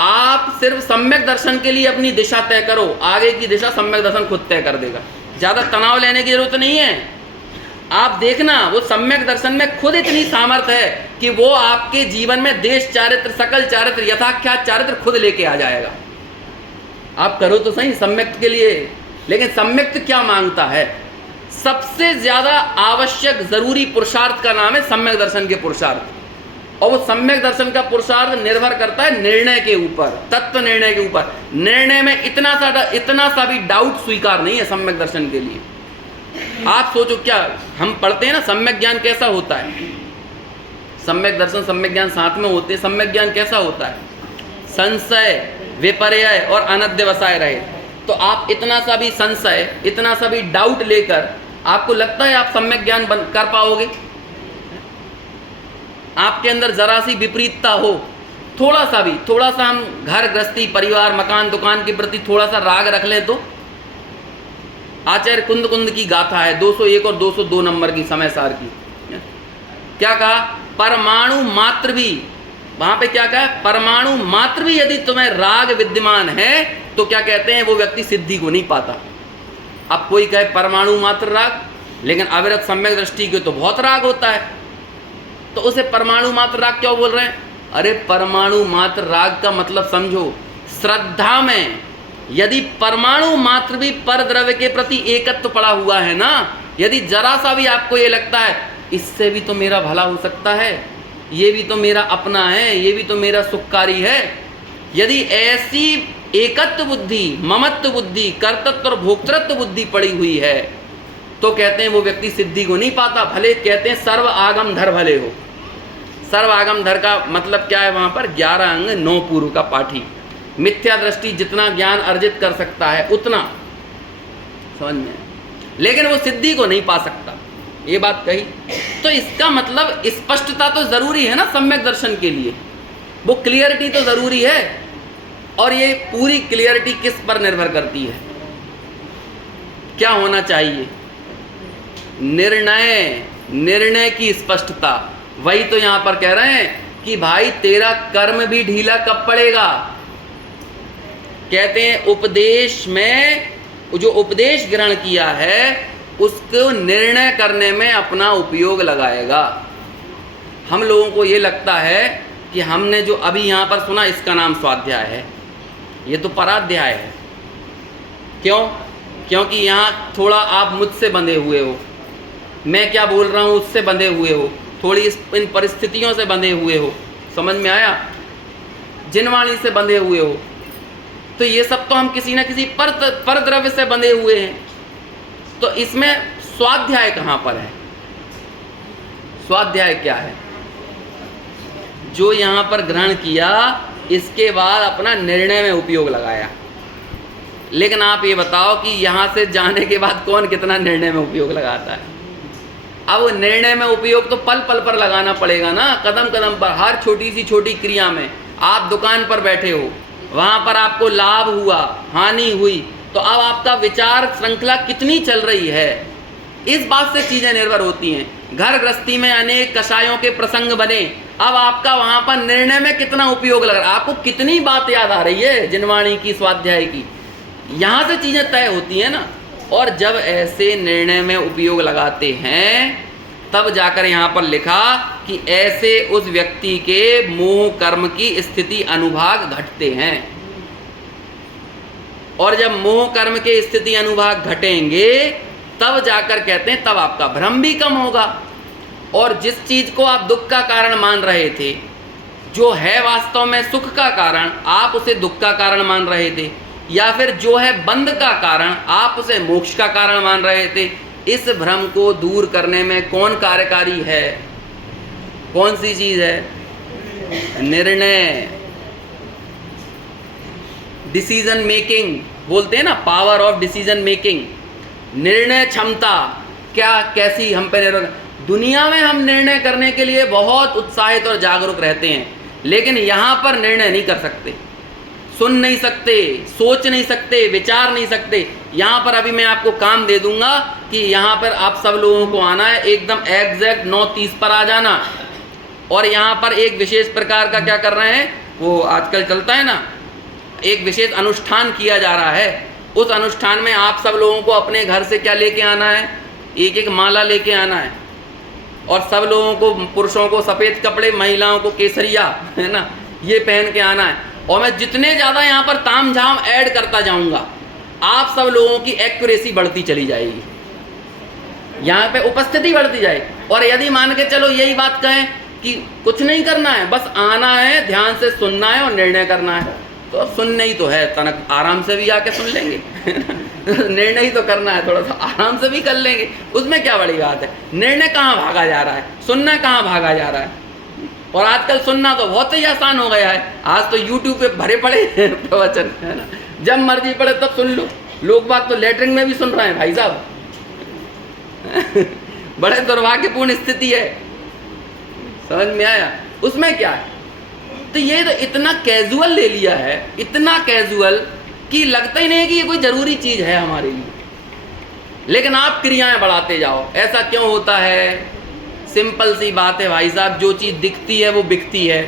आप सिर्फ सम्यक दर्शन के लिए अपनी दिशा तय करो, आगे की दिशा सम्यक दर्शन खुद तय कर देगा। ज़्यादा तनाव लेने की जरूरत नहीं है। आप देखना, वो सम्यक दर्शन में खुद इतनी सामर्थ्य है कि वो आपके जीवन में देश चारित्र, सकल चारित्र, यथाख्यात चारित्र खुद लेके आ जाएगा। आप करो तो सही सम्यक के लिए। लेकिन सम्यक क्या मांगता है? सबसे ज्यादा आवश्यक जरूरी पुरुषार्थ का नाम है सम्यक दर्शन के पुरुषार्थ। और वो सम्यक दर्शन का पुरुषार्थ निर्भर करता है निर्णय के ऊपर, तत्व निर्णय के ऊपर। निर्णय में इतना सा भी डाउट स्वीकार नहीं है सम्यक दर्शन के लिए। आप सोचो, क्या हम पढ़ते हैं ना सम्यक ज्ञान कैसा होता है? सम्यक दर्शन सम्यक ज्ञान साथ में होते हैं। सम्यक ज्ञान कैसा होता है? संशय, विपर्यय और अनध्यवसाय रहे। तो आप इतना सा भी संशय, इतना सा भी डाउट लेकर आपको लगता है आप सम्यक ज्ञान कर पाओगे? आपके अंदर जरा सी विपरीतता हो, थोड़ा सा हम घर गृहस्थी, परिवार, मकान, दुकान के प्रति थोड़ा सा राग रख ले तो आचार्य कुंद की गाथा है 201 और 202 नंबर की समय सार की। क्या कहा? परमाणु मात्र भी, वहां पे क्या कहा? परमाणु मात्र भी यदि तुम्हें राग विद्यमान है तो क्या कहते हैं, वो व्यक्ति सिद्धि को नहीं पाता। अब कोई कहे परमाणु मात्र राग, लेकिन अविरत सम्यक दृष्टि के तो बहुत राग होता है, तो उसे परमाणु मात्र राग क्यों बोल रहे हैं? अरे परमाणु मात्र राग का मतलब समझो, श्रद्धा में यदि परमाणु मात्र भी पर द्रव्य के प्रति एकत्व पड़ा हुआ है ना, यदि जरा सा भी आपको ये लगता है इससे भी तो मेरा भला हो सकता है, ये भी तो मेरा अपना है, ये भी तो मेरा सुखकारी है, यदि ऐसी एकत्व बुद्धि, ममत्व बुद्धि, कर्तृत्व और भोक्तृत्व बुद्धि पड़ी हुई है, तो कहते हैं वो व्यक्ति सिद्धि को नहीं पाता। भले कहते हैं सर्व आगम धर भले हो। सर्व आगम धर का मतलब क्या है? वहाँ पर 11 अंग 9 पूर्व का पाठी। मिथ्या दृष्टि जितना ज्ञान अर्जित कर सकता है उतना, समझ में, लेकिन वो सिद्धि को नहीं पा सकता। ये बात कही तो इसका मतलब स्पष्टता तो जरूरी है ना सम्यक दर्शन के लिए, वो क्लियरिटी तो जरूरी है। और ये पूरी क्लियरिटी किस पर निर्भर करती है? क्या होना चाहिए? निर्णय की स्पष्टता। वही तो यहां पर कह रहे हैं कि भाई तेरा कर्म भी ढीला कब पड़ेगा? कहते हैं उपदेश में जो उपदेश ग्रहण किया है उसको निर्णय करने में अपना उपयोग लगाएगा। हम लोगों को ये लगता है कि हमने जो अभी यहाँ पर सुना इसका नाम स्वाध्याय है, ये तो पराध्याय है। क्यों? क्योंकि यहाँ थोड़ा आप मुझसे बंधे हुए हो, मैं क्या बोल रहा हूँ उससे बंधे हुए हो, थोड़ी इन परिस्थितियों से बंधे हुए हो, समझ में आया? जिनवाणी से बंधे हुए हो, तो ये सब तो हम किसी न किसी पर द्रव्य से बंधे हुए हैं। तो इसमें स्वाध्याय कहाँ पर है? स्वाध्याय क्या है? जो यहाँ पर ग्रहण किया इसके बाद अपना निर्णय में उपयोग लगाया। लेकिन आप ये बताओ कि यहाँ से जाने के बाद कौन कितना निर्णय में उपयोग लगाता है? अब निर्णय में उपयोग तो पल पल पर लगाना पड़ेगा ना, कदम कदम पर, हर छोटी सी छोटी क्रिया में। आप दुकान पर बैठे हो, वहाँ पर आपको लाभ हुआ, हानि हुई, तो अब आपका विचार श्रृंखला कितनी चल रही है, इस बात से चीज़ें निर्भर होती हैं। घर गृहस्थी में अनेक कषायों के प्रसंग बने, अब आपका वहाँ पर निर्णय में कितना उपयोग लग रहा है, आपको कितनी बात याद आ रही है जिनवाणी की, स्वाध्याय की, यहाँ से चीज़ें तय होती हैं ना। और जब ऐसे निर्णय में उपयोग लगाते हैं तब जाकर यहाँ पर लिखा कि ऐसे उस व्यक्ति के मोह कर्म की स्थिति अनुभाग घटते हैं। और जब मोह कर्म के स्थिति अनुभाग घटेंगे तब जाकर कहते हैं तब आपका भ्रम भी कम होगा। और जिस चीज को आप दुख का कारण मान रहे थे, जो है वास्तव में सुख का कारण, आप उसे दुख का कारण मान रहे थे, या फिर जो है बंध का कारण आप उसे मोक्ष का कारण मान रहे थे। इस भ्रम को दूर करने में कौन कार्यकारी है? कौन सी चीज है? निर्णय, डिसीजन मेकिंग बोलते हैं ना, पावर ऑफ डिसीजन मेकिंग, निर्णय क्षमता। क्या कैसी हम पे निर्भर? दुनिया में हम निर्णय करने के लिए बहुत उत्साहित और जागरूक रहते हैं, लेकिन यहाँ पर निर्णय नहीं कर सकते, सुन नहीं सकते, सोच नहीं सकते, विचार नहीं सकते। यहाँ पर अभी मैं आपको काम दे दूंगा कि यहाँ पर आप सब लोगों को आना है, एकदम एग्जैक्ट 9:30 पर आ जाना, और यहाँ पर एक विशेष प्रकार का क्या कर रहे हैं, वो आजकल चलता है ना, एक विशेष अनुष्ठान किया जा रहा है। उस अनुष्ठान में आप सब लोगों को अपने घर से क्या लेके आना है? एक एक माला लेके आना है, और सब लोगों को, पुरुषों को सफ़ेद कपड़े, महिलाओं को केसरिया, है ना, ये पहन के आना है। और मैं जितने ज़्यादा यहाँ पर ताम झाम ऐड करता जाऊँगा, आप सब लोगों की एक्यूरेसी बढ़ती चली जाएगी, यहाँ पे उपस्थिति बढ़ती जाएगी। और यदि मान के चलो यही बात कहें कि कुछ नहीं करना है, बस आना है, ध्यान से सुनना है और निर्णय करना है, तो अब सुनना ही तो है, तनक आराम से भी आके सुन लेंगे निर्णय ही तो करना है, थोड़ा सा आराम से भी कर लेंगे, उसमें क्या बड़ी बात है। निर्णय कहाँ भागा जा रहा है, सुनना कहाँ भागा जा रहा है। और आजकल सुनना तो बहुत ही आसान हो गया है, आज तो यूट्यूब पे भरे पड़े प्रवचन, है ना, जब मर्जी पड़े तब सुन लो। लोग बात तो लेटरिन में भी सुन रहे हैं भाई साहब बड़े दुर्भाग्यपूर्ण स्थिति है, समझ में आया? उसमें क्या है, तो ये तो इतना कैजुअल ले लिया है, इतना कैजुअल कि लगता ही नहीं है कि ये कोई ज़रूरी चीज़ है हमारे लिए, लेकिन आप क्रियाएं बढ़ाते जाओ। ऐसा क्यों होता है? सिंपल सी बात है भाई साहब, जो चीज़ दिखती है वो बिकती है,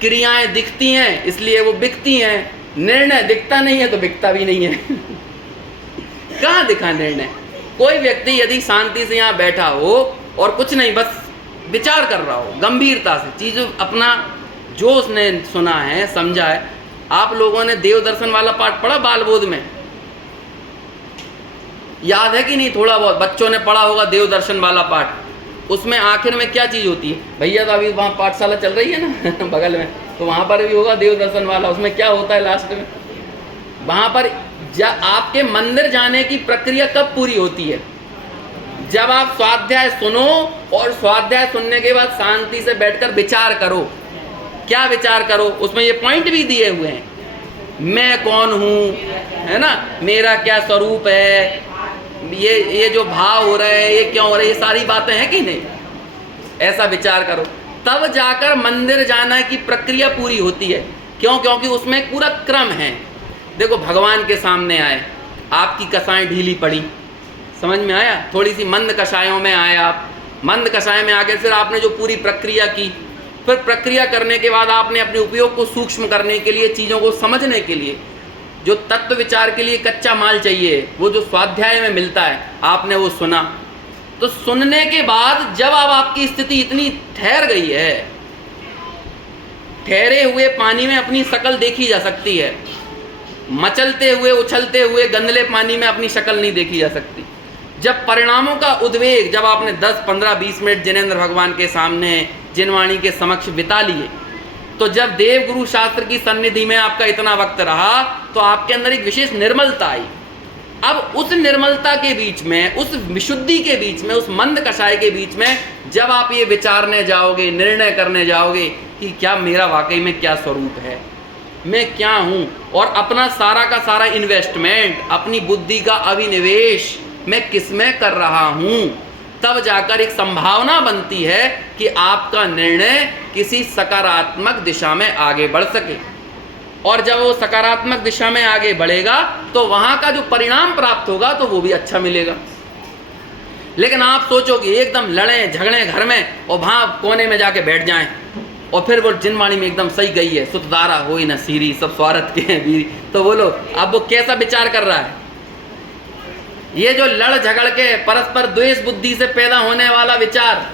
क्रियाएं दिखती हैं इसलिए वो बिकती हैं, निर्णय दिखता नहीं है तो बिकता भी नहीं है कहाँ दिखा निर्णय? कोई व्यक्ति यदि शांति से यहाँ बैठा हो और कुछ नहीं, बस विचार कर रहा हो गंभीरता से, चीज़ों अपना जो उसने सुना है, समझा है। आप लोगों ने देव दर्शन वाला पाठ पढ़ा बाल बोध में? याद है कि नहीं? थोड़ा बहुत बच्चों ने पढ़ा होगा देव दर्शन वाला पाठ। उसमें आखिर में क्या चीज़ होती है भैया? तो अभी वहाँ पाठशाला चल रही है ना बगल में, तो वहाँ पर भी होगा देव दर्शन वाला। उसमें क्या होता है लास्ट में? वहाँ पर आपके मंदिर जाने की प्रक्रिया कब पूरी होती है? जब आप स्वाध्याय सुनो, और स्वाध्याय सुनने के बाद शांति से बैठकर विचार करो। क्या विचार करो? उसमें ये पॉइंट भी दिए हुए हैं, मैं कौन हूँ, है ना, मेरा क्या स्वरूप है, ये जो भाव हो रहे हैं ये क्यों हो रहे हैं, ये सारी बातें हैं कि नहीं? ऐसा विचार करो, तब जाकर मंदिर जाना की प्रक्रिया पूरी होती है। क्यों? क्योंकि उसमें एक पूरा क्रम है। देखो, भगवान के सामने आए, आपकी कसाएं ढीली पड़ी, समझ में आया? थोड़ी सी मंद कषायों में आए आप, मंद कषाय में आके फिर आपने जो पूरी प्रक्रिया की, फिर प्रक्रिया करने के बाद आपने अपने उपयोग को सूक्ष्म करने के लिए, चीज़ों को समझने के लिए, जो तत्व विचार के लिए कच्चा माल चाहिए, वो जो स्वाध्याय में मिलता है, आपने वो सुना। तो सुनने के बाद जब अब आपकी स्थिति इतनी ठहर गई है, ठहरे हुए पानी में अपनी शक्ल देखी जा सकती है, मचलते हुए उछलते हुए गंदले पानी में अपनी शक्ल नहीं देखी जा सकती। जब परिणामों का उद्वेग, जब आपने 10, 15, 20 मिनट जिनेंद्र भगवान के सामने, जिनवाणी के समक्ष बिता लिए, तो जब देव गुरु शास्त्र की सन्निधि में आपका इतना वक्त रहा, तो आपके अंदर एक विशेष निर्मलता आई। अब उस निर्मलता के बीच में, उस विशुद्धि के बीच में, उस मंद कषाय के बीच में जब आप ये विचारने जाओगे, निर्णय करने जाओगे कि क्या मेरा वाकई में क्या स्वरूप है, मैं क्या हूँ, और अपना सारा का सारा इन्वेस्टमेंट, अपनी बुद्धि का अभिनिवेश मैं किस में कर रहा हूँ, तब जाकर एक संभावना बनती है कि आपका निर्णय किसी सकारात्मक दिशा में आगे बढ़ सके। और जब वो सकारात्मक दिशा में आगे बढ़ेगा तो वहाँ का जो परिणाम प्राप्त होगा तो वो भी अच्छा मिलेगा। लेकिन आप सोचो कि एकदम लड़ें झगड़ें घर में और वहाँ कोने में जाके बैठ जाएं, और फिर वो जिनवाणी में एकदम सही गई है, सुतदारा होई न सीरी, सब स्वार्थ के हैं बीरी, तो बोलो अब वो कैसा विचार कर रहा है? ये जो लड़ झगड़ के परस्पर द्वेष बुद्धि से पैदा होने वाला विचार,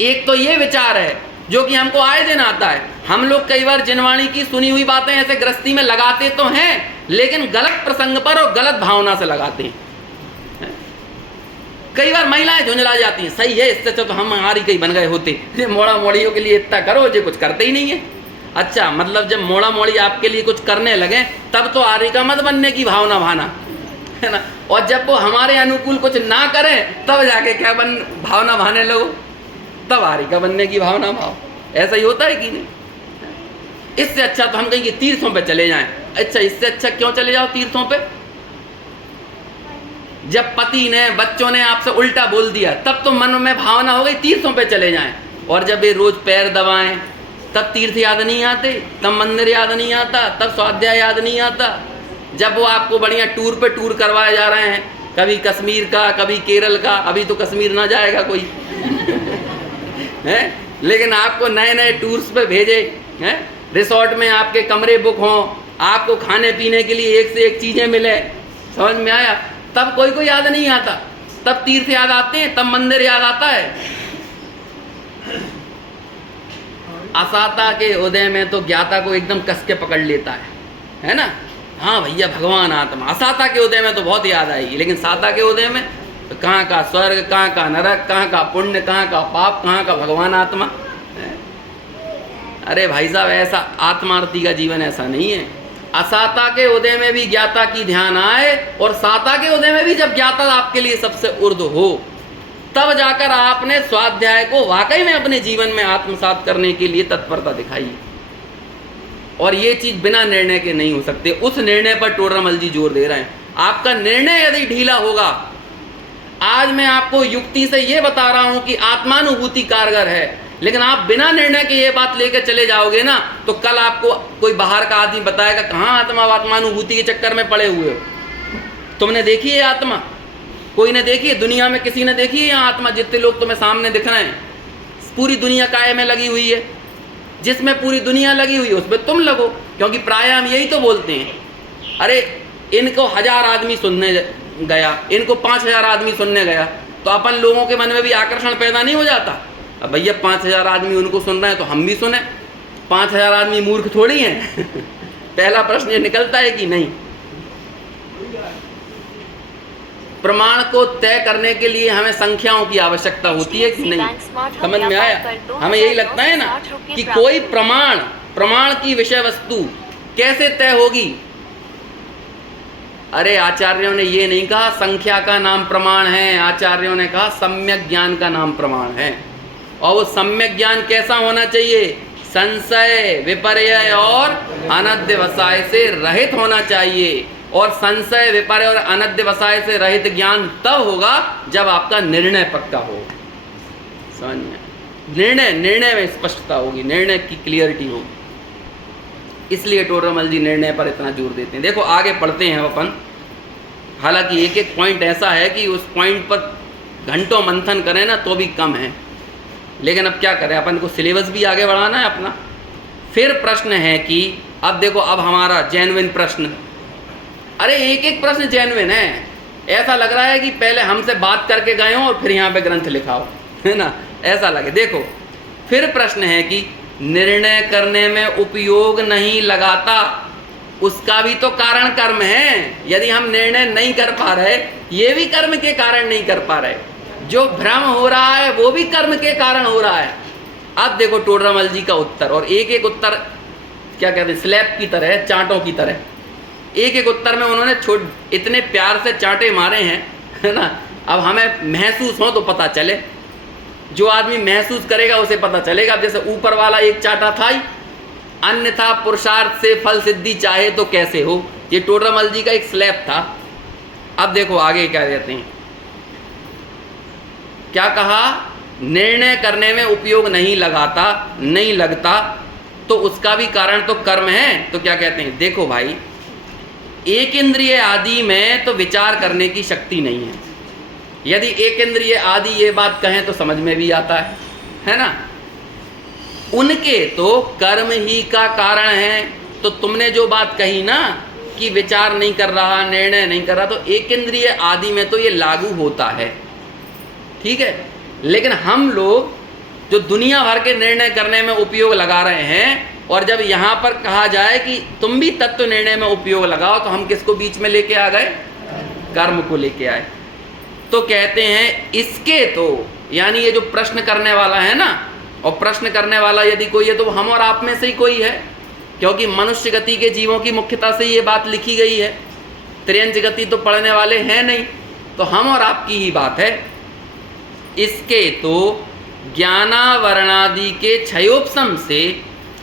एक तो ये विचार है जो कि हमको आए दिन आता है। हम लोग कई बार जिनवाणी की सुनी हुई बातें ऐसे गृहस्थी में लगाते तो हैं, लेकिन गलत प्रसंग पर और गलत भावना से लगाते हैं। कई बार महिलाएं झुंझला जाती हैं, सही है, इससे तो हम हमारी कहीं बन गए होते, मोड़ा मोड़ियों के लिए इतना करो जो कुछ करते ही नहीं है। अच्छा, मतलब जब मोड़ा मोड़ी आपके लिए कुछ करने लगे तब तो आर्य का मत बनने की भावना भाना, है ना। और जब वो हमारे अनुकूल कुछ ना करें तब जाके क्या भावना भाने लगो, तब आर्य का बनने की भावना भाव। ऐसा ही होता है कि नहीं। इससे अच्छा तो हम कहेंगे तीर्थों पे चले जाएं। अच्छा, इससे अच्छा क्यों चले जाओ तीर्थों पे? जब पति ने बच्चों ने आपसे उल्टा बोल दिया तब तो मन में भावना हो गई तीर्थों पे चले जाएं। और जब ये रोज पैर दबाएं तब तीर्थ याद नहीं आते, तब मंदिर याद नहीं आता, तब स्वाध्याय याद नहीं आता। जब वो आपको बढ़िया टूर पे टूर करवाए जा रहे हैं, कभी कश्मीर का, कभी केरल का, अभी तो कश्मीर ना जाएगा कोई है, लेकिन आपको नए नए टूर्स पे भेजे हैं, रिसोर्ट में आपके कमरे बुक हों, आपको खाने पीने के लिए एक से एक चीज़ें मिले, समझ में आया, तब कोई को याद नहीं आता। तब तीर्थ याद आते हैं, तब मंदिर याद आता है। असाता के उदय में तो ज्ञाता को एकदम कस के पकड़ लेता है ना। हाँ भैया, भगवान आत्मा। असाता के उदय में तो बहुत याद आएगी, लेकिन साता के उदय में तो कहाँ का स्वर्ग, कहाँ का नरक, कहाँ का पुण्य, कहाँ का पाप, कहाँ का भगवान आत्मा। अरे भाई साहब, ऐसा आत्मार्थी का जीवन ऐसा नहीं है। असाता के उदय में भी ज्ञाता की ध्यान आए, और साता के उदय में भी जब ज्ञाता आपके लिए सबसे ऊर्ध्व हो, तब जाकर आपने स्वाध्याय को वाकई में अपने जीवन में आत्मसात करने के लिए तत्परता दिखाई। और ये चीज बिना निर्णय के नहीं हो सकते। उस निर्णय पर टोडरमल जी जोर दे रहे हैं। आपका निर्णय यदि ढीला होगा, आज मैं आपको युक्ति से ये बता रहा हूं कि आत्मानुभूति कारगर है, लेकिन आप बिना निर्णय के ये बात लेकर चले जाओगे ना, तो कल आपको कोई बाहर का आदमी बताएगा कहाँ आत्मानुभूति के चक्कर में पड़े हुए हो। तुमने देखी है आत्मा? कोई ने देखी है? दुनिया में किसी ने देखी है यहाँ आत्मा? जितने लोग तुम्हें सामने दिख रहे हैं, पूरी दुनिया काय में लगी हुई है। जिसमें पूरी दुनिया लगी हुई है उसमें तुम लगो, क्योंकि प्राय हम यही तो बोलते हैं, अरे इनको 1000 आदमी सुनने गया, इनको 5000 आदमी सुनने गया, तो अपन लोगों के मन में भी आकर्षण पैदा नहीं हो जाता? अब भैया 5000 आदमी उनको सुन रहे हैं तो हम भी सुने। 5000 आदमी मूर्ख थोड़ी हैं पहला प्रश्न ये निकलता है कि नहीं। प्रमाण को तय करने के लिए हमें संख्याओं की आवश्यकता होती है कि नहीं? समझ में आया? हमें यही लगता है ना कि कोई प्रमाण की विषय वस्तु कैसे तय होगी। अरे आचार्यों ने ये नहीं कहा संख्या का नाम प्रमाण है, आचार्यों ने कहा सम्यक ज्ञान का नाम प्रमाण है। और वो सम्यक ज्ञान कैसा होना चाहिए? संशय, विपर्य और अनध्यवसाय से रहित होना चाहिए। और संशय, विपर्य और अनध्यवसाय से रहित ज्ञान तब होगा जब आपका निर्णय पक्का हो। समझ में? निर्णय में स्पष्टता होगी, निर्णय की क्लियरिटी होगी। इसलिए टोडरमल जी निर्णय पर इतना जोर देते हैं। देखो आगे पढ़ते हैं अपन। हालांकि एक एक पॉइंट ऐसा है कि उस पॉइंट पर घंटों मंथन करें ना तो भी कम है, लेकिन अब क्या करें, अपन को सिलेबस भी आगे बढ़ाना है अपना। फिर प्रश्न है कि अब देखो, अब हमारा जेन्युइन प्रश्न, अरे एक एक प्रश्न जेन्युइन है। ऐसा लग रहा है कि पहले हमसे बात करके गए हो और फिर यहाँ पे ग्रंथ लिखा हो, है ना, ऐसा लगे। देखो फिर प्रश्न है कि निर्णय करने में उपयोग नहीं लगाता, उसका भी तो कारण कर्म है। यदि हम निर्णय नहीं कर पा रहे, ये भी कर्म के कारण नहीं कर पा रहे, जो भ्रम हो रहा है वो भी कर्म के कारण हो रहा है। अब देखो टोडरमल जी का उत्तर, और एक एक उत्तर क्या कहते हैं, स्लैब की तरह, चांटों की तरह। एक एक उत्तर में उन्होंने इतने प्यार से चांटे मारे हैं, है ना। अब हमें महसूस हो तो पता चले, जो आदमी महसूस करेगा उसे पता चलेगा। अब जैसे ऊपर वाला एक चाटा था ही, अन्यथा पुरुषार्थ से फल सिद्धि चाहे तो कैसे हो, ये टोडरमल जी का एक स्लैब था। अब देखो आगे क्या कहते हैं, क्या कहा, निर्णय करने में उपयोग नहीं लगता तो उसका भी कारण तो कर्म है। तो क्या कहते हैं, देखो भाई, एक इंद्रिय आदि में तो विचार करने की शक्ति नहीं है। यदि एक इंद्रिय आदि ये बात कहें तो समझ में भी आता है ना। उनके तो कर्म ही का कारण है। तो तुमने जो बात कही ना कि विचार नहीं कर रहा, निर्णय नहीं कर रहा, तो एक इंद्रिय आदि में तो ये लागू होता है, ठीक है। लेकिन हम लोग जो दुनिया भर के निर्णय करने में उपयोग लगा रहे हैं, और जब यहाँ पर कहा जाए कि तुम भी तत्व निर्णय में उपयोग लगाओ, तो हम किसको बीच में लेके आ गए? कर्म को लेके आए। तो कहते हैं इसके तो, यानी ये जो प्रश्न करने वाला है ना, और प्रश्न करने वाला यदि कोई है तो हम और आप में से ही कोई है, क्योंकि मनुष्य गति के जीवों की मुख्यता से ये बात लिखी गई है। त्रियंच गति तो पढ़ने वाले हैं नहीं, तो हम और आपकी ही बात है। इसके तो ज्ञानावरणादि के क्षयोपशम से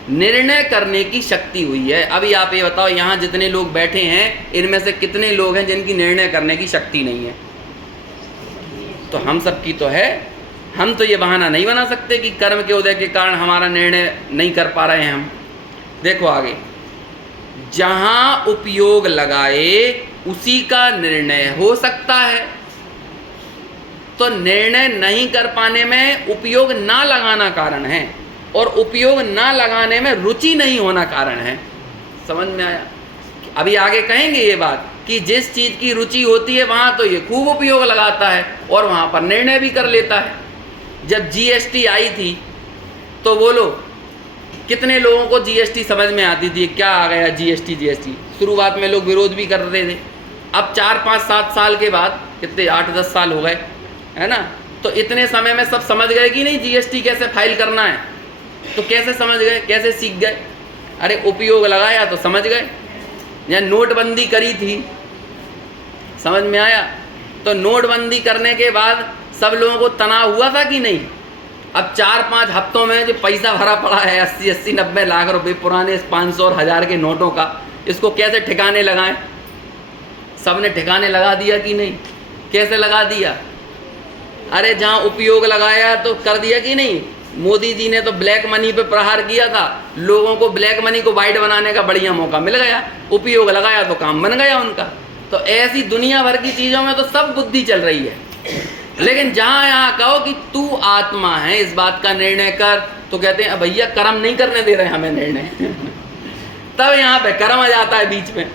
निर्णय करने की शक्ति हुई है। अभी आप ये बताओ, यहाँ जितने लोग बैठे हैं इनमें से कितने लोग हैं जिनकी निर्णय करने की शक्ति नहीं है? तो हम सब की तो है। हम तो ये बहाना नहीं बना सकते कि कर्म के उदय के कारण हमारा निर्णय नहीं कर पा रहे हैं हम। देखो आगे, जहाँ उपयोग लगाए उसी का निर्णय हो सकता है। तो निर्णय नहीं कर पाने में उपयोग ना लगाना कारण है, और उपयोग ना लगाने में रुचि नहीं होना कारण है। समझ में आया? अभी आगे कहेंगे ये बात कि जिस चीज़ की रुचि होती है वहाँ तो ये खूब उपयोग लगाता है और वहाँ पर निर्णय भी कर लेता है। जब जीएसटी आई थी तो बोलो कितने लोगों को जीएसटी समझ में आती थी? क्या आ गया जीएसटी? शुरुआत में लोग विरोध भी कर रहे थे। अब 4, 5, 7 साल के बाद, कितने 8, 10 साल हो गए, है ना? तो इतने समय में सब समझ गए कि नहीं जीएसटी कैसे फाइल करना है। तो कैसे समझ गए, कैसे सीख गए? अरे उपयोग लगाया तो समझ गए। या नोटबंदी करी थी, समझ में आया? तो नोटबंदी करने के बाद सब लोगों को तनाव हुआ था कि नहीं? अब 4-5 हफ्तों में जो पैसा भरा पड़ा है 80, 90 लाख रुपए पुराने 500 और 1000 के नोटों का, इसको कैसे ठिकाने लगाएं? सबने ठिकाने लगा दिया कि नहीं? कैसे लगा दिया? अरे जहाँ उपयोग लगाया तो कर दिया कि नहीं? मोदी जी ने तो ब्लैक मनी पे प्रहार किया था, लोगों को ब्लैक मनी को वाइट बनाने का बढ़िया मौका मिल गया, उपयोग लगाया तो काम बन गया उनका। तो ऐसी दुनिया भर की चीज़ों में तो सब बुद्धि चल रही है। लेकिन जहाँ यहाँ कहो कि तू आत्मा है, इस बात का निर्णय कर, तो कहते हैं भैया कर्म नहीं करने दे रहे हमें निर्णय। तब यहाँ पे कर्म आ जाता है बीच में,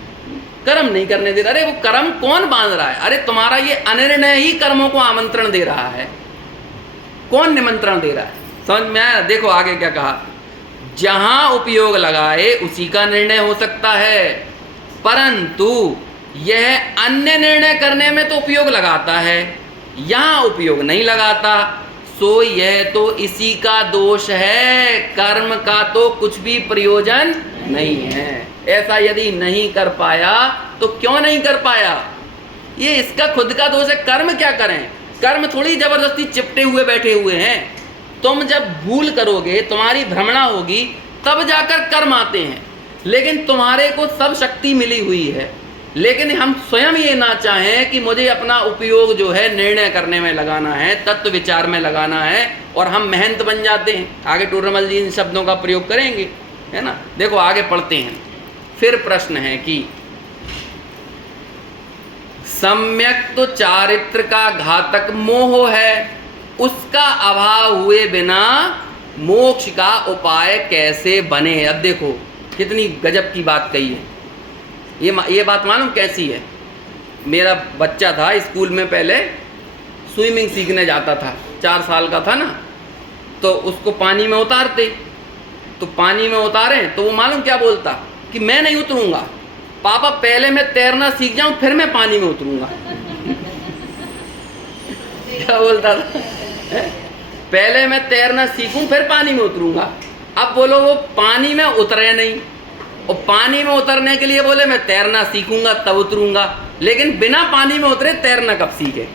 कर्म नहीं करने दे रहा। अरे वो कर्म कौन बांध रहा है? अरे तुम्हारा ये अनिर्णय ही कर्मों को आमंत्रण दे रहा है। कौन निमंत्रण दे रहा है? समझ में आया? देखो आगे क्या कहा, जहां उपयोग लगाए उसी का निर्णय हो सकता है, परंतु यह अन्य निर्णय करने में तो उपयोग लगाता है, यहां उपयोग नहीं लगाता, सो यह तो इसी का दोष है, कर्म का तो कुछ भी प्रयोजन नहीं है। ऐसा यदि नहीं कर पाया तो क्यों नहीं कर पाया? ये इसका खुद का दोष है। कर्म क्या करें? कर्म थोड़ी जबरदस्ती चिपटे हुए बैठे हुए हैं। तुम जब भूल करोगे, तुम्हारी भ्रमणा होगी, तब जाकर कर्म आते हैं। लेकिन तुम्हारे को सब शक्ति मिली हुई है, लेकिन हम स्वयं ये ना चाहें कि मुझे अपना उपयोग जो है निर्णय करने में लगाना है, तत्व विचार में लगाना है, और हम महंत बन जाते हैं। आगे टूरमल जी इन शब्दों का प्रयोग करेंगे, है ना? देखो आगे पढ़ते हैं। फिर प्रश्न है कि सम्यक तो चारित्र का घातक मोह है, उसका अभाव हुए बिना मोक्ष का उपाय कैसे बने? अब देखो कितनी गजब की बात कही है। ये बात मालूम कैसी है? मेरा बच्चा था स्कूल में, पहले स्विमिंग सीखने जाता था, 4 साल का था ना, तो उसको पानी में उतारते, तो पानी में उतारे तो वो मालूम क्या बोलता कि मैं नहीं उतरूंगा पापा, पहले मैं तैरना सीख जाऊं फिर मैं पानी में उतरूंगा। क्या बोलता था? पहले मैं तैरना सीखूं फिर पानी में उतरूंगा। अब बोलो वो पानी में उतरे नहीं, और पानी में उतरने के लिए बोले मैं तैरना सीखूंगा तब उतरूंगा, लेकिन बिना पानी में उतरे तैरना कब सीखे?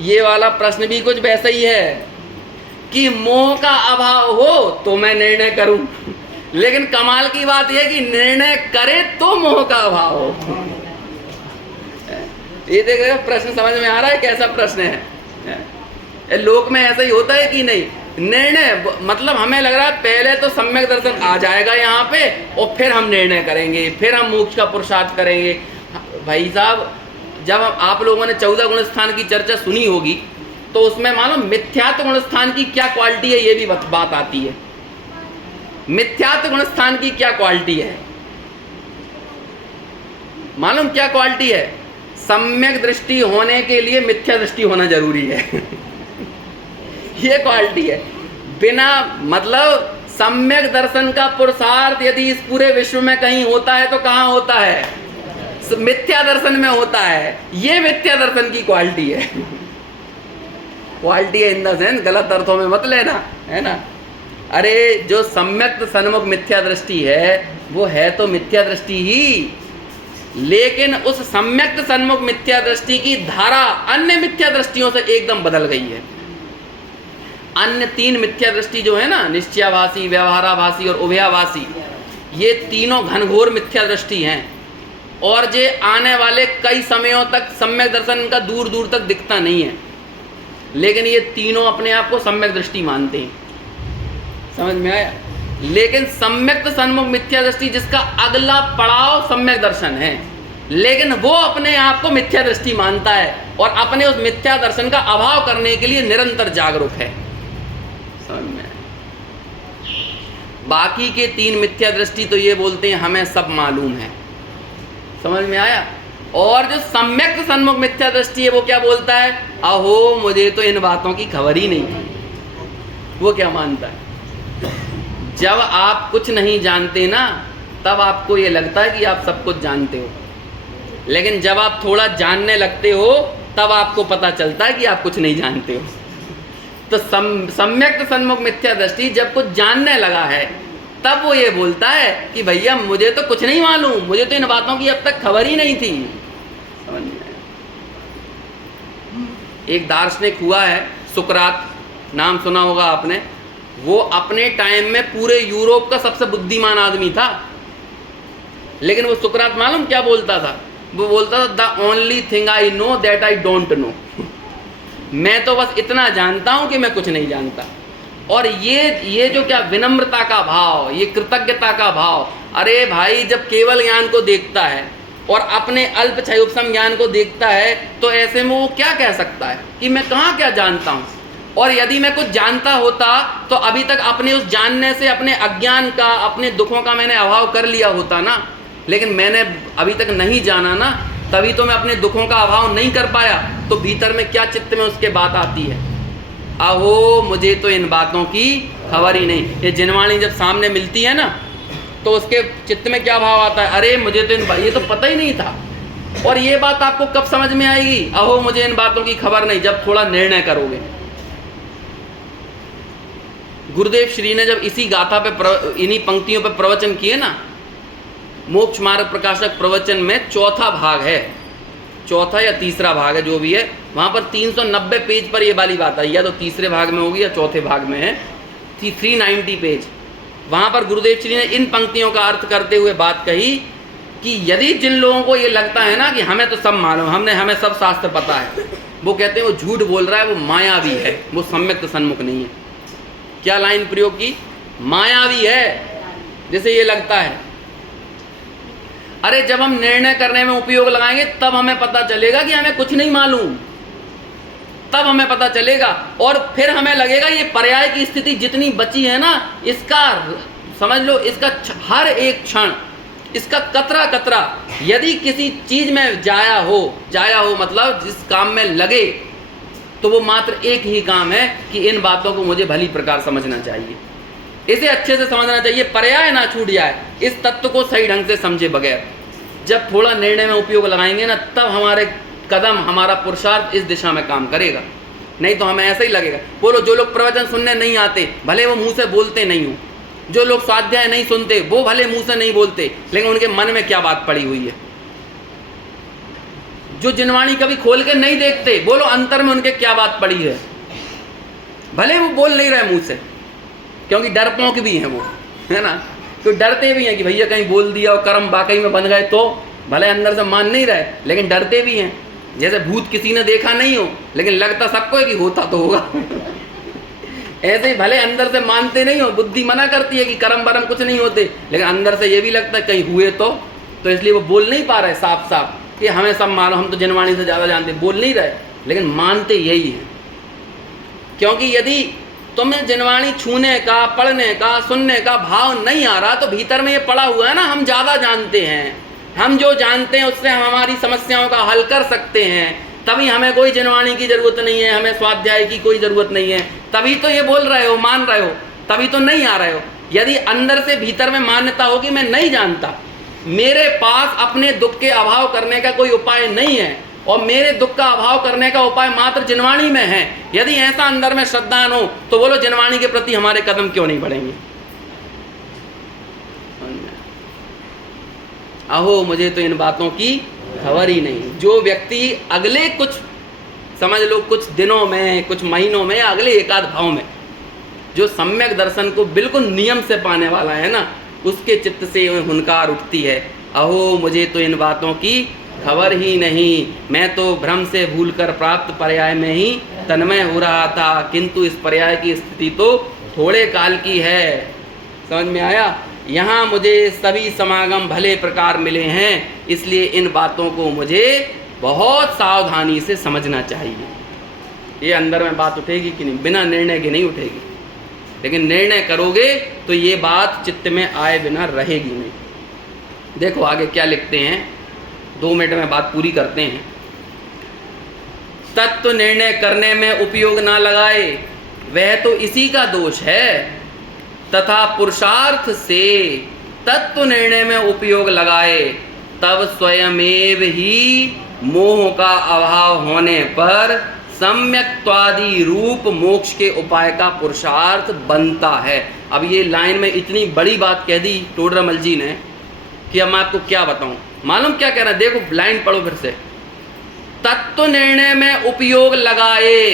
ये वाला प्रश्न भी कुछ वैसा ही है कि मोह का अभाव हो तो मैं निर्णय करूं, लेकिन कमाल की बात यह कि निर्णय करे तो मोह का अभाव हो। ये देखो प्रश्न समझ में आ रहा है कैसा प्रश्न है? लोक में ऐसा ही होता है कि नहीं? निर्णय मतलब हमें लग रहा है पहले तो सम्यक दर्शन आ जाएगा यहाँ पे, और फिर हम निर्णय करेंगे, फिर हम मोक्ष का पुरुषार्थ करेंगे। भाई साहब, जब आप लोगों ने 14 गुण स्थान की चर्चा सुनी होगी तो उसमें मालूम मिथ्यात्व गुण स्थान की क्या क्वालिटी है, ये भी बात आती है। मिथ्यात्व गुण स्थान की क्या क्वालिटी है मालूम? क्या क्वालिटी है? सम्यक दृष्टि होने के लिए मिथ्या दृष्टि होना जरूरी है। ये क्वालिटी है। बिना मतलब सम्यक दर्शन का पुरुषार्थ यदि इस पूरे विश्व में कहीं होता है तो कहाँ होता है? मिथ्या दर्शन में होता है। ये मिथ्या दर्शन की क्वालिटी है। क्वालिटी है इन द सेंस, गलत अर्थों में मत लेना। है ना। अरे जो सम्यक सन्मुख मिथ्या दृष्टि है वो है तो मिथ्या दृष्टि ही, लेकिन उस सम्यक सन्मुख मिथ्या दृष्टि की धारा अन्य मिथ्या दृष्टियों से एकदम बदल गई है। अन्य तीन मिथ्या दृष्टि जो है ना, निश्चयाभासी, व्यवहाराभासी और उभयाभासी, ये तीनों घनघोर मिथ्या दृष्टि हैं और जे आने वाले कई समयों तक सम्यक दर्शन का दूर दूर तक दिखता नहीं है, लेकिन ये तीनों अपने आप को सम्यक दृष्टि मानते हैं। समझ में आया? लेकिन सम्यक सन्मुख मिथ्या दृष्टि जिसका अगला पड़ाव सम्यक दर्शन है, लेकिन वो अपने आप को मिथ्या दृष्टि मानता है और अपने उस मिथ्या दर्शन का अभाव करने के लिए निरंतर जागरूक है। समझ में आया? बाकी के तीन मिथ्या दृष्टि तो ये बोलते हैं हमें सब मालूम है। समझ में आया? और जो सम्यक सन्मुख मिथ्या दृष्टि है वो क्या बोलता है, अहो मुझे तो इन बातों की खबर ही नहीं थी। वो क्या मानता है, जब आप कुछ नहीं जानते ना तब आपको ये लगता है कि आप सब कुछ जानते हो, लेकिन जब आप थोड़ा जानने लगते हो तब आपको पता चलता है कि आप कुछ नहीं जानते हो। तो सम्यक सन्मुख मिथ्या दृष्टि जब कुछ जानने लगा है तब वो ये बोलता है कि भैया मुझे तो कुछ नहीं मालूम, मुझे तो इन बातों की अब तक खबर ही नहीं थी। समझ में आया? एक दार्शनिक हुआ है, सुकरात, नाम सुना होगा आपने। वो अपने टाइम में पूरे यूरोप का सबसे बुद्धिमान आदमी था, लेकिन वो सुकरात मालूम क्या बोलता था? वो बोलता था the only thing I know that I don't know. मैं तो बस इतना जानता हूं कि मैं कुछ नहीं जानता। और ये जो क्या विनम्रता का भाव, ये कृतज्ञता का भाव, अरे भाई जब केवल ज्ञान को देखता है और अपने अल्प क्षयोपम ज्ञान को देखता है तो ऐसे में वो क्या कह सकता है कि मैं कहाँ क्या जानता हूँ। और यदि मैं कुछ जानता होता तो अभी तक अपने उस जानने से अपने अज्ञान का, अपने दुखों का मैंने अभाव कर लिया होता ना, लेकिन मैंने अभी तक नहीं जाना ना, तभी तो मैं अपने दुखों का अभाव नहीं कर पाया। तो भीतर में क्या चित्त में उसके बात आती है, अहो मुझे तो इन बातों की खबर ही नहीं। ये जिनवाणी जब सामने मिलती है ना तो उसके चित्त में क्या भाव आता है, अरे मुझे तो ये तो पता ही नहीं था। और ये बात आपको कब समझ में आएगी, अहो मुझे इन बातों की खबर नहीं, जब थोड़ा निर्णय करोगे। गुरुदेव श्री ने जब इसी गाथा पे इन्हीं पंक्तियों पे प्रवचन किए ना, मोक्ष मार्ग प्रकाशक प्रवचन में चौथा भाग है, चौथा या तीसरा भाग है जो भी है, वहाँ पर 390 पेज पर ये वाली बात आई, या तो तीसरे भाग में होगी या चौथे भाग में है, 390 पेज। वहाँ पर गुरुदेव श्री ने इन पंक्तियों का अर्थ करते हुए बात कही कि यदि जिन लोगों को ये लगता है ना कि हमें तो सब मालूम, हमें सब शास्त्र पता है, वो कहते हैं वो झूठ बोल रहा है, वो मायावी है, वो सम्यक सन्मुख नहीं है। क्या लाइन प्रयोग की, मायावी है, जैसे ये लगता है। अरे जब हम निर्णय करने में उपयोग लगाएंगे तब हमें पता चलेगा कि हमें कुछ नहीं मालूम, तब हमें पता चलेगा। और फिर हमें लगेगा ये पर्याय की स्थिति जितनी बची है ना, इसका समझ लो, इसका हर एक क्षण, इसका कतरा कतरा यदि किसी चीज में जाया हो मतलब जिस काम में लगे, तो वो मात्र एक ही काम है कि इन बातों को मुझे भली प्रकार समझना चाहिए, इसे अच्छे से समझना चाहिए, पर्याय ना छूट जाए, इस तत्व को सही ढंग से समझे बगैर जब थोड़ा निर्णय में उपयोग लगाएंगे ना, तब हमारे कदम, हमारा पुरुषार्थ इस दिशा में काम करेगा। नहीं तो हमें ऐसा ही लगेगा। बोलो, जो लोग प्रवचन सुनने नहीं आते भले वो मुंह से बोलते नहीं हो, जो लोग स्वाध्याय नहीं सुनते वो भले मुंह से नहीं बोलते, लेकिन उनके मन में क्या बात पड़ी हुई है। जो जिनवाणी कभी खोल के नहीं देखते, बोलो अंतर में उनके क्या बात पड़ी है, भले वो बोल नहीं रहे मुंह से, क्योंकि डरपोक भी हैं वो, है ना, तो डरते भी हैं कि भैया कहीं बोल दिया और कर्म वाकई में बन गए तो, भले अंदर से मान नहीं रहे लेकिन डरते भी हैं। जैसे भूत किसी ने देखा नहीं हो लेकिन लगता सबको है कि होता तो होगा ऐसे ही भले अंदर से मानते नहीं हो, बुद्धि मना करती है कि कर्म बरम कुछ नहीं होते, लेकिन अंदर से ये भी लगता है कहीं हुए तो इसलिए वो बोल नहीं पा रहे साफ साफ कि हमें सब मालूम, हम तो जिनवाणी से ज़्यादा जानते, बोल नहीं रहे, लेकिन मानते यही है। क्योंकि यदि तुम्हें जिनवाणी छूने का, पढ़ने का, सुनने का भाव नहीं आ रहा तो भीतर में ये पड़ा हुआ है ना, हम ज़्यादा जानते हैं, हम जो जानते हैं उससे हम हमारी समस्याओं का हल कर सकते हैं, तभी हमें कोई जिनवाणी की ज़रूरत नहीं है, हमें स्वाध्याय की कोई ज़रूरत नहीं है, तभी तो ये बोल रहे हो, मान रहे हो, तभी तो नहीं आ रहे हो। यदि अंदर से भीतर में मान्यता होगी मैं नहीं जानता, मेरे पास अपने दुख के अभाव करने का कोई उपाय नहीं है, और मेरे दुख का अभाव करने का उपाय मात्र जिनवाणी में है। यदि ऐसा अंदर में श्रद्धान हो तो बोलो जिनवाणी के प्रति हमारे कदम क्यों नहीं बढ़ेंगे। अहो मुझे तो इन बातों की खबर ही नहीं। जो व्यक्ति अगले कुछ समझ लो कुछ दिनों में, कुछ महीनों में, अगले एकाध भाव में जो सम्यक दर्शन को बिल्कुल नियम से पाने वाला है ना, उसके चित्त से हुनकार उठती है, अहो मुझे तो इन बातों की खबर ही नहीं, मैं तो भ्रम से भूलकर प्राप्त पर्याय में ही तन्मय हो रहा था, किंतु इस पर्याय की स्थिति तो थोड़े काल की है। समझ में आया? यहाँ मुझे सभी समागम भले प्रकार मिले हैं, इसलिए इन बातों को मुझे बहुत सावधानी से समझना चाहिए। ये अंदर में बात उठेगी कि नहीं? बिना निर्णय के नहीं उठेगी, लेकिन निर्णय करोगे तो ये बात चित्त में आए बिना रहेगी नहीं। देखो आगे क्या लिखते हैं, 2 मिनट में बात पूरी करते हैं। तत्व निर्णय करने में उपयोग ना लगाए वह तो इसी का दोष है, तथा पुरुषार्थ से तत्व निर्णय में उपयोग लगाए तब स्वयमेव ही मोह का अभाव होने पर सम्यक्त्वादि रूप मोक्ष के उपाय का पुरुषार्थ बनता है। अब ये लाइन में इतनी बड़ी बात कह दी टोडरमल जी ने कि अब मैं आपको क्या बताऊं। मालूम क्या कह रहा है? देखो लाइन पढ़ो फिर से। तत्व निर्णय में उपयोग लगाए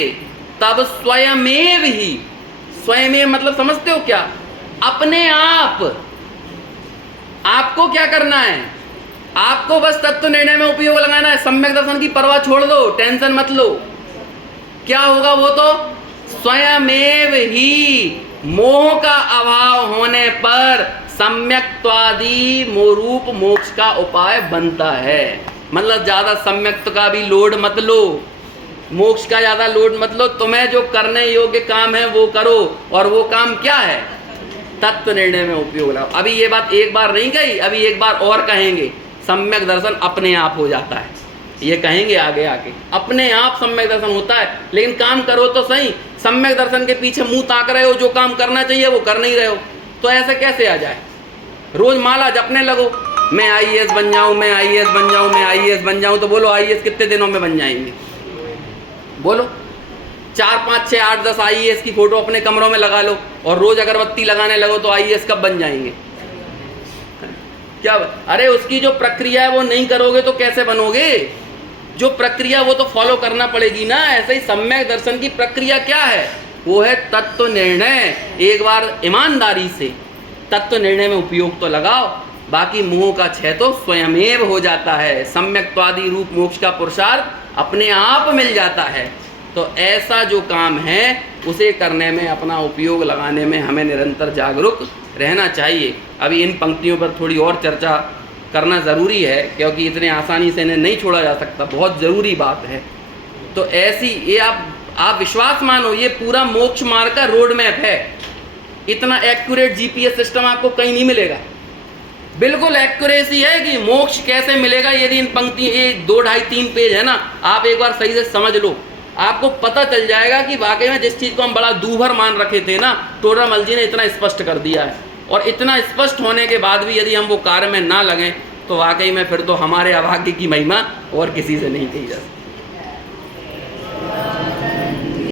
तब स्वयमेव ही, स्वयमेव मतलब समझते हो क्या? अपने आप। आपको क्या करना है? आपको बस तत्व निर्णय में उपयोग लगाना है। सम्यक दर्शन की परवाह छोड़ दो, टेंशन मत लो। क्या होगा वो तो स्वयमेव ही मोह का अभाव होने पर सम्यक्त्वादि रूप मोक्ष का उपाय बनता है। मतलब ज्यादा सम्यक्त का भी लोड मत लो, मोक्ष का ज्यादा लोड मत लो। तुम्हें जो करने योग्य काम है वो करो, और वो काम क्या है? तत्व निर्णय में उपयोग लगाओ। अभी ये बात एक बार नहीं कही, अभी एक बार और कहेंगे। सम्यक दर्शन अपने आप हो जाता है, ये कहेंगे आगे आके। अपने आप सम्यक दर्शन होता है, लेकिन काम करो तो सही। सम्यक दर्शन के पीछे मुंह ताक रहे हो, जो काम करना चाहिए वो कर नहीं रहे हो, तो ऐसे कैसे आ जाए? रोज माला जपने लगो, मैं आईएएस बन जाऊं, मैं आईएएस बन जाऊं, मैं आईएएस बन जाऊं। तो बोलो आईएएस कितने दिनों में बन जाएंगे? बोलो 4, 5, 6, 8, 10 आईएएस की फोटो अपने कमरों में लगा लो और रोज अगरबत्ती लगाने लगो तो आईएएस कब बन जाएंगे? क्या? अरे उसकी जो प्रक्रिया है वो नहीं करोगे तो कैसे बनोगे? जो प्रक्रिया वो तो फॉलो करना पड़ेगी ना। ऐसे ही सम्यक दर्शन की प्रक्रिया क्या है? वो है तत्व निर्णय। एक बार ईमानदारी से तत्व निर्णय में उपयोग तो लगाओ, बाकी मोह का क्षय तो स्वयमेव हो जाता है। सम्यक्त्वादि रूप मोक्ष का पुरुषार्थ अपने आप मिल जाता है। तो ऐसा जो काम है उसे करने में, अपना उपयोग लगाने में हमें निरंतर जागरूक रहना चाहिए। अभी इन पंक्तियों पर थोड़ी और चर्चा करना ज़रूरी है, क्योंकि इतने आसानी से इन्हें नहीं छोड़ा जा सकता, बहुत ज़रूरी बात है। तो ऐसी ये आप विश्वास मानो, ये पूरा मोक्ष मार्ग का रोड मैप है। इतना एक्यूरेट जीपीएस सिस्टम आपको कहीं नहीं मिलेगा। बिल्कुल एक्यूरेसी है कि मोक्ष कैसे मिलेगा। यदि इन पंक्ति 1, 2, 2.5, 3 पेज है ना, आप एक बार सही से समझ लो, आपको पता चल जाएगा कि वाकई में जिस चीज़ को हम बड़ा दूभर मान रखे थे ना, टोडरमल जी ने इतना स्पष्ट कर दिया है। और इतना स्पष्ट होने के बाद भी यदि हम वो कार्य में ना लगें तो वाकई में फिर तो हमारे अभाग्य की महिमा और किसी से नहीं कही जा सकती।